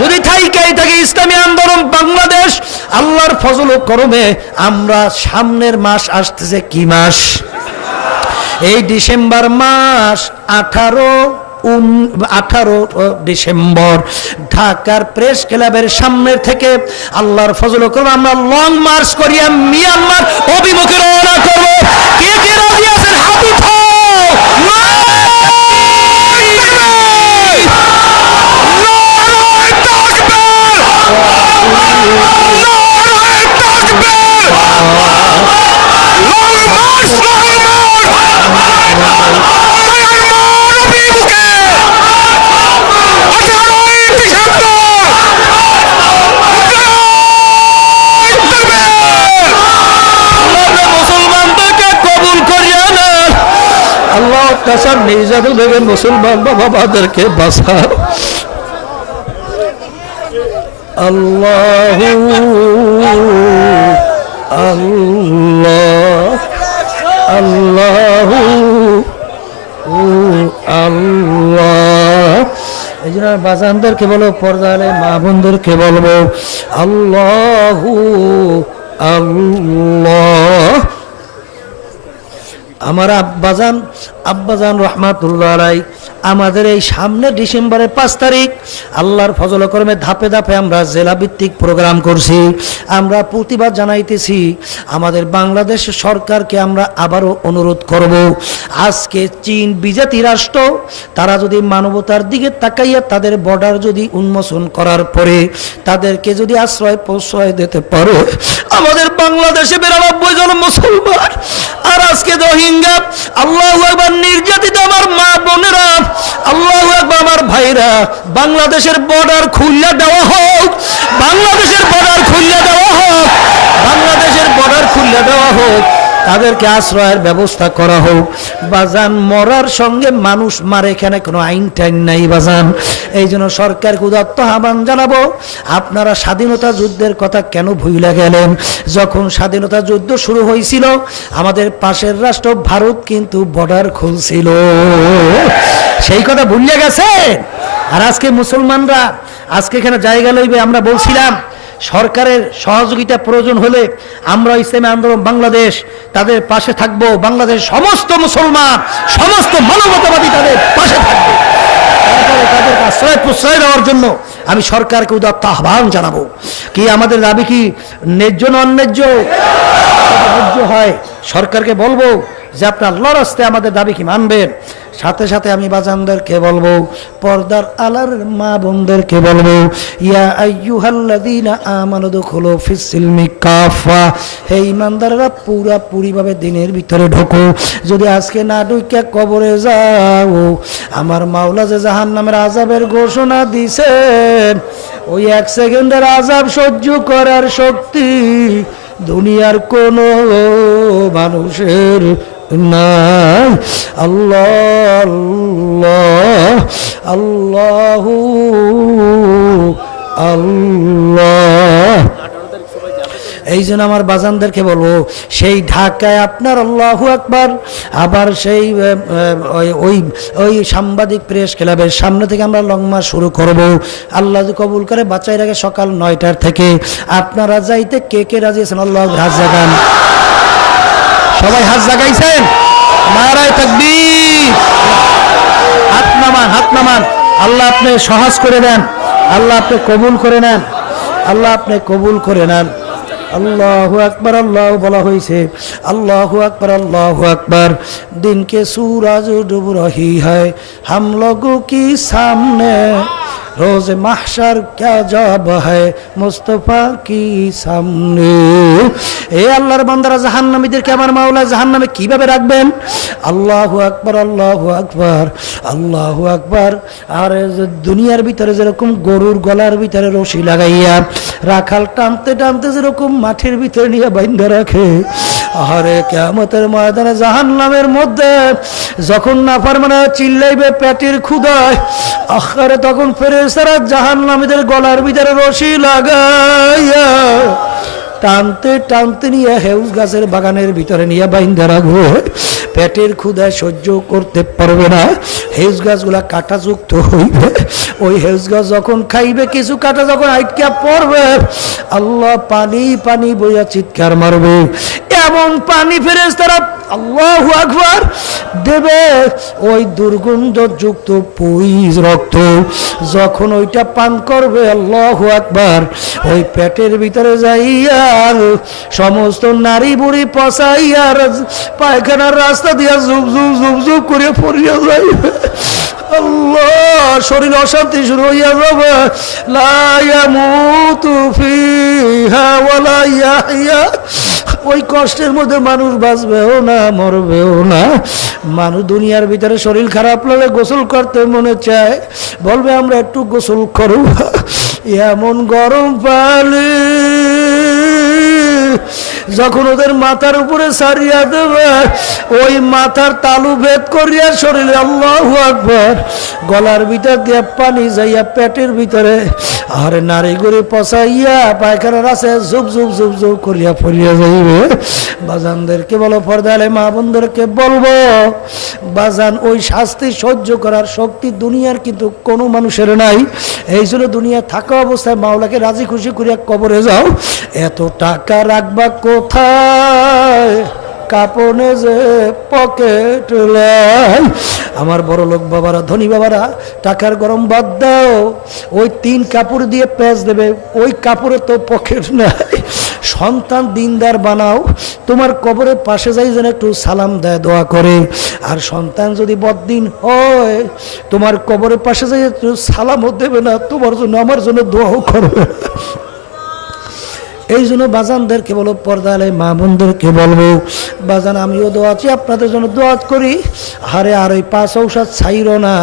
যদি থাইকাই থাকে ইসলামী আন্দোলন বাংলাদেশ, আল্লাহর ফজল ও করমে আমরা সামনের মাস আসতেছে, কি মাস? এই ডিসেম্বর মাস 18 ডিসেম্বর ঢাকার প্রেস ক্লাবের সামনের থেকে আল্লাহর ফজল ও করমে আমরা লং মার্চ করিয়া মিয়ানমার অভিমুখে রওনা করব। কে কে রাজি আছেন হাত উঠাও। নির্যাতন থেকে মুসলমান বাবাদেরকে বাঁচাও। আল্লাহু আল্লাহ আল্লাহু আল্লাহ। এই জন্য বাজানদেরকে বলো, পর্দালে মা বোনদেরকে বলবো, আল্লাহু আল্লাহ। আমার আব্বাজান রহমাতুল্লাহ আলাই আমাদের এই সামনে ডিসেম্বরের 5 তারিখ আল্লাহর ফজল ও করমে ধাপে ধাপে আমরা জেলা ভিত্তিক প্রোগ্রাম করছি। আমরা প্রতিবাদ জানাইতেছি, আমাদের বাংলাদেশ সরকারকে আমরা আবারও অনুরোধ করব, আজকে চীন বিজাতি রাষ্ট্র, তারা যদি মানবতার দিকে তাকাইয়া তাদের বর্ডার যদি উন্মোচন করার পরে তাদেরকে যদি আশ্রয় প্রশ্রয় দিতে পারো, আমাদের বাংলাদেশে 92 জন মুসলমান আর আজকে রোহিঙ্গা, আল্লাহু আকবার, নির্যাতিত আমার মা বোনেরা, আল্লাহু আকবার আমার ভাইরা, বাংলাদেশের বর্ডার খুলে দেওয়া হোক, বাংলাদেশের বর্ডার খুলে দেওয়া হোক, বাংলাদেশের বর্ডার খুলে দেওয়া হোক, তাদেরকে আশ্রয়ের ব্যবস্থা করা হোক। বাজান মরার সঙ্গে মানুষ মারে, এখানে কোনো আইন টাইন নাই বাজান। এই জন্য সরকারকে উদাত্ত আহ্বান জানাবো, আপনারা স্বাধীনতা যুদ্ধের কথা কেন ভুলে গেলেন? যখন স্বাধীনতা যুদ্ধ শুরু হয়েছিল আমাদের পাশের রাষ্ট্র ভারত কিন্তু বর্ডার খুলছিল, সেই কথা ভুলে গেছে। আর আজকে মুসলমানরা আজকে এখানে জায়গা লইবে, আমরা বলছিলাম সরকারের সহযোগিতা প্রয়োজন হলে আমরা ইসলামী আন্দোলন বাংলাদেশ তাদের পাশে থাকব, বাংলাদেশ সমস্ত মুসলমান সমস্ত মানবতাবাদী তাদের পাশে থাকবে। তারপরে তাদের আশ্রয় প্রশ্রয় দেওয়ার জন্য আমি সরকারকে উদাত্ত আহ্বান জানাবো। কি আমাদের দাবি কি ন্যায্য না অন্যায্য? ন্যায্য হয় সরকারকে বলবো যে আপনি আল্লাহর রাস্তায় আমাদের দাবি কি মানবেন। সাথে সাথে আমি বাজানদেরকে বলবো, পর্দার আলার মা বোনদেরকে বলবো, ইয়া আইয়ুহাল্লাযীনা আমানু দুখুলু ফিস সিলমি কাফা, হে ঈমানদাররা পুরাপুরি ভাবে দিনের ভিতরে ঢোকো। যদি আজকে না ঢুকে কবরে যাও, আমার মাওলা যে জাহান্নামের আযাবের ঘোষণা দিয়েছেন, ওই 1 সেকেন্ডের আযাব সহ্য করার শক্তি দুনিয়ার কোনো মানুষের নাই। আল্লাহ আল্লাহ আল্লাহ। এই জন্য আমার বাজানদেরকে বলবো, সেই ঢাকায় আপনার আল্লাহু আকবার, আবার সেই ওই সাংবাদিক প্রেস ক্লাবের সামনে থেকে আমরা লং মার্চ শুরু করব। আল্লাহ যদি কবুল করে বাঁচাই রাখে সকাল 9টার থেকে। আপনারা যাইতে কে কে রাজি আছেন? আল্লাহ হাত জাগান, সবাই হাত জাগাইছেন? নারায়ে তাকবীর। হাত নামান, হাত নামান। আল্লাহ আপনি সহজ করে দেন, আল্লাহ আপনি কবুল করে নেন, আল্লাহ আপনি কবুল করে নেন। अल्लाहु अकबर अल्लाह बोला हुई से अल्लाहु अकबर दिन के सूरज डूब रही है हम लोगों की सामने रोज महशर क्या जब है मुस्तफा की सामने। ए আল্লাহর বান্দারা জাহান্নামীদেরকে আমার মাওলা জাহান্নামে কিভাবে রাখবেন? আল্লাহু আকবার, আল্লাহু আকবার, আল্লাহু আকবার। আর দুনিয়ার ভিতরে যেরকম গরুর গলার ভিতরে রশি লাগাইয়া রাখাল টানতে টানতে যেরকম মাঠের ভিতরে নিয়ে বাইন্ধা রাখে, আরে কিয়ামতের ময়দানে জাহান্নামের মধ্যে যখন নাফরমানরা চিল্লাইবে পেটের ক্ষুধায়, আখরে তখন ফেরেশতারা জাহান্নামীদের গলার ভিতরে রশি লাগাইয়া টানতে টানতে নিয়ে হেউজ গাছের বাগানের ভিতরে নিয়ে বাইন্ধা রাখবো। পেটের ক্ষুধায় সহ্য করতে পারবে না, হেউজ গাছগুলা কাঁটাযুক্ত হইবে। ওই হেউজ গাছ যখন খাইবে, কিছু কাঁটা যখন আটকা পড়বে, আল্লাহ পানি পানি বইয়া চিৎকার মারবে। এমন পানি ফেরেশতারা আল্লাহু আকবার দেবে, ওই দুর্গন্ধযুক্ত পুইজ রক্ত যখন ওইটা পান করবে, আল্লাহু আকবার, ওই পেটের ভিতরে যাইয়া সমস্ত নারী বুড়ি পচাইয়া পায়খানার রাস্তা দিয়া জুব জুব জুব জুব করে পড়িয়া যাইবে। আল্লাহ, শরীর অশান্তি শুরু হইয়া যাবে। লা ইয়ামুতু ফিহা ওয়ালা ইয়াহইয়া। ওই কষ্টের মধ্যে মানুষ বাঁচবেও না, মরবেও না। মানুষ দুনিয়ার ভিতরে শরীর খারাপ লাগে, গোসল করতে মনে চায়, বলবে আমরা একটু গোসল করব, এমন গরম পানি যখন ওদের মাথার উপরে সারিয়া দেবে, ওই মাথার তালু ভেদ করিয়া শরীরে আল্লাহু আকবার গলার ভিতর দিয়ে পানি যাইয়া পেটের ভিতরে, আর নারী গড়ি পচাইয়া পায়খানার আছে জুব জুব জুব জুব করিয়া পড়িয়া যাইবে। বাজানদেরকে বলো, পর্দালে মা বোনদেরকে বলবো, বাজান ওই শাস্তি সহ্য করার শক্তি দুনিয়ার কিন্তু কোনো মানুষের নাই। এই জন্য দুনিয়া থাকা অবস্থায় মাওলাকে রাজি খুশি করিয়া কবরে যাও। এত টাকা রাখবা কোথায়? কাপনে যে পকেট লাই। আমার বড় লোক বাবারা, ধনী বাবারা, টাকার গরম বাদ দাও, ওই 3 কাপড় দিয়ে প্যাচ দেবে, ওই কাপড়ে তো পকেট নাই। সন্তান দিনদার বানাও, তোমার কবরের পাশে যাই যেন একটু সালাম দেয়, দোয়া করে। আর সন্তান যদি বদ্দিন হয়, তোমার কবরের পাশে যাই একটু সালামও দেবে না, তোমার জন্য আমার জন্য দোয়াও করবে। এই জন্য বাজানদেরকে বলো, পর্দালে মা বোনদেরকে বলবো, বাজান আমিও দোয়া আছি, আপনাদের জন্য দোয়া করি। আরে আর ওই 5 ঔষধ ছাইরো না,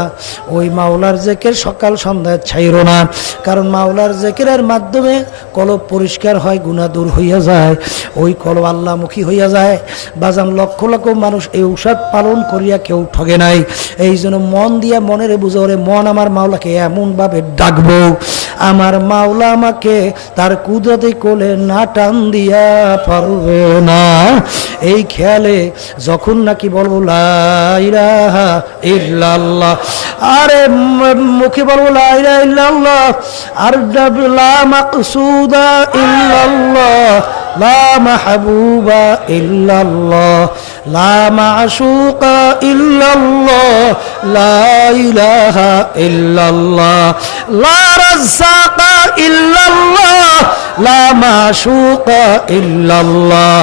ওই মাওলার জেকের সকাল সন্ধ্যায় ছাইরো না। কারণ মাওলার জেকেরের মাধ্যমে কলব পরিষ্কার হয়, গুনাহ দূর হইয়া যায়, ওই কলব আল্লাহমুখী হইয়া যায়। বাজান লক্ষ লক্ষ মানুষ এই ঔষধ পালন করিয়া কেউ ঠগে নাই। এই জন্য মন দিয়া মনের বুঝে, ওরে মন আমার মাওলাকে এমনভাবে ডাকবো, আমার মাওলা আমাকে তার কুদরতে কোলে না টান দিয়া পারবে না। এই খেয়ালে যখন নাকি বলবো লা ইলাহা ইল্লাল্লাহ, আরে মুখে বলবো লা ইলাহা ইল্লাল্লাহ, আর লা মাকসুদা ইল্লাল্লাহ, লা মাহবুবা ইল্লাল্লাহ, লা মাশুকা ইল্লাল্লাহ, লা ইলাহা ইল্লাল্লাহ, লা রাজ্জাকা ইল্লাল্লাহ, লা মাশুকা ইল্লাল্লাহ,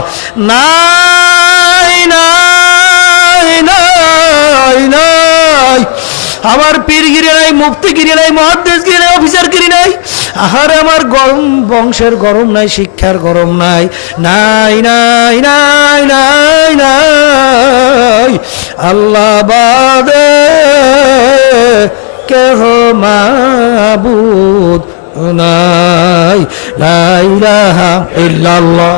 নাই নাই নাই নাই। আমার পীরগিরি নাই, মুফতিগিরি নাই, মুহাদ্দিসগিরি নাই, অফিসারগিরি নাই। আহারে আমার গরম বংশের গরম নাই, শিক্ষার গরম নাই, নাই নাই নাই নাই নাই। আল্লাহ বাদে কেহ মাবুদ নাই, লা ইলাহা ইল্লাল্লাহ।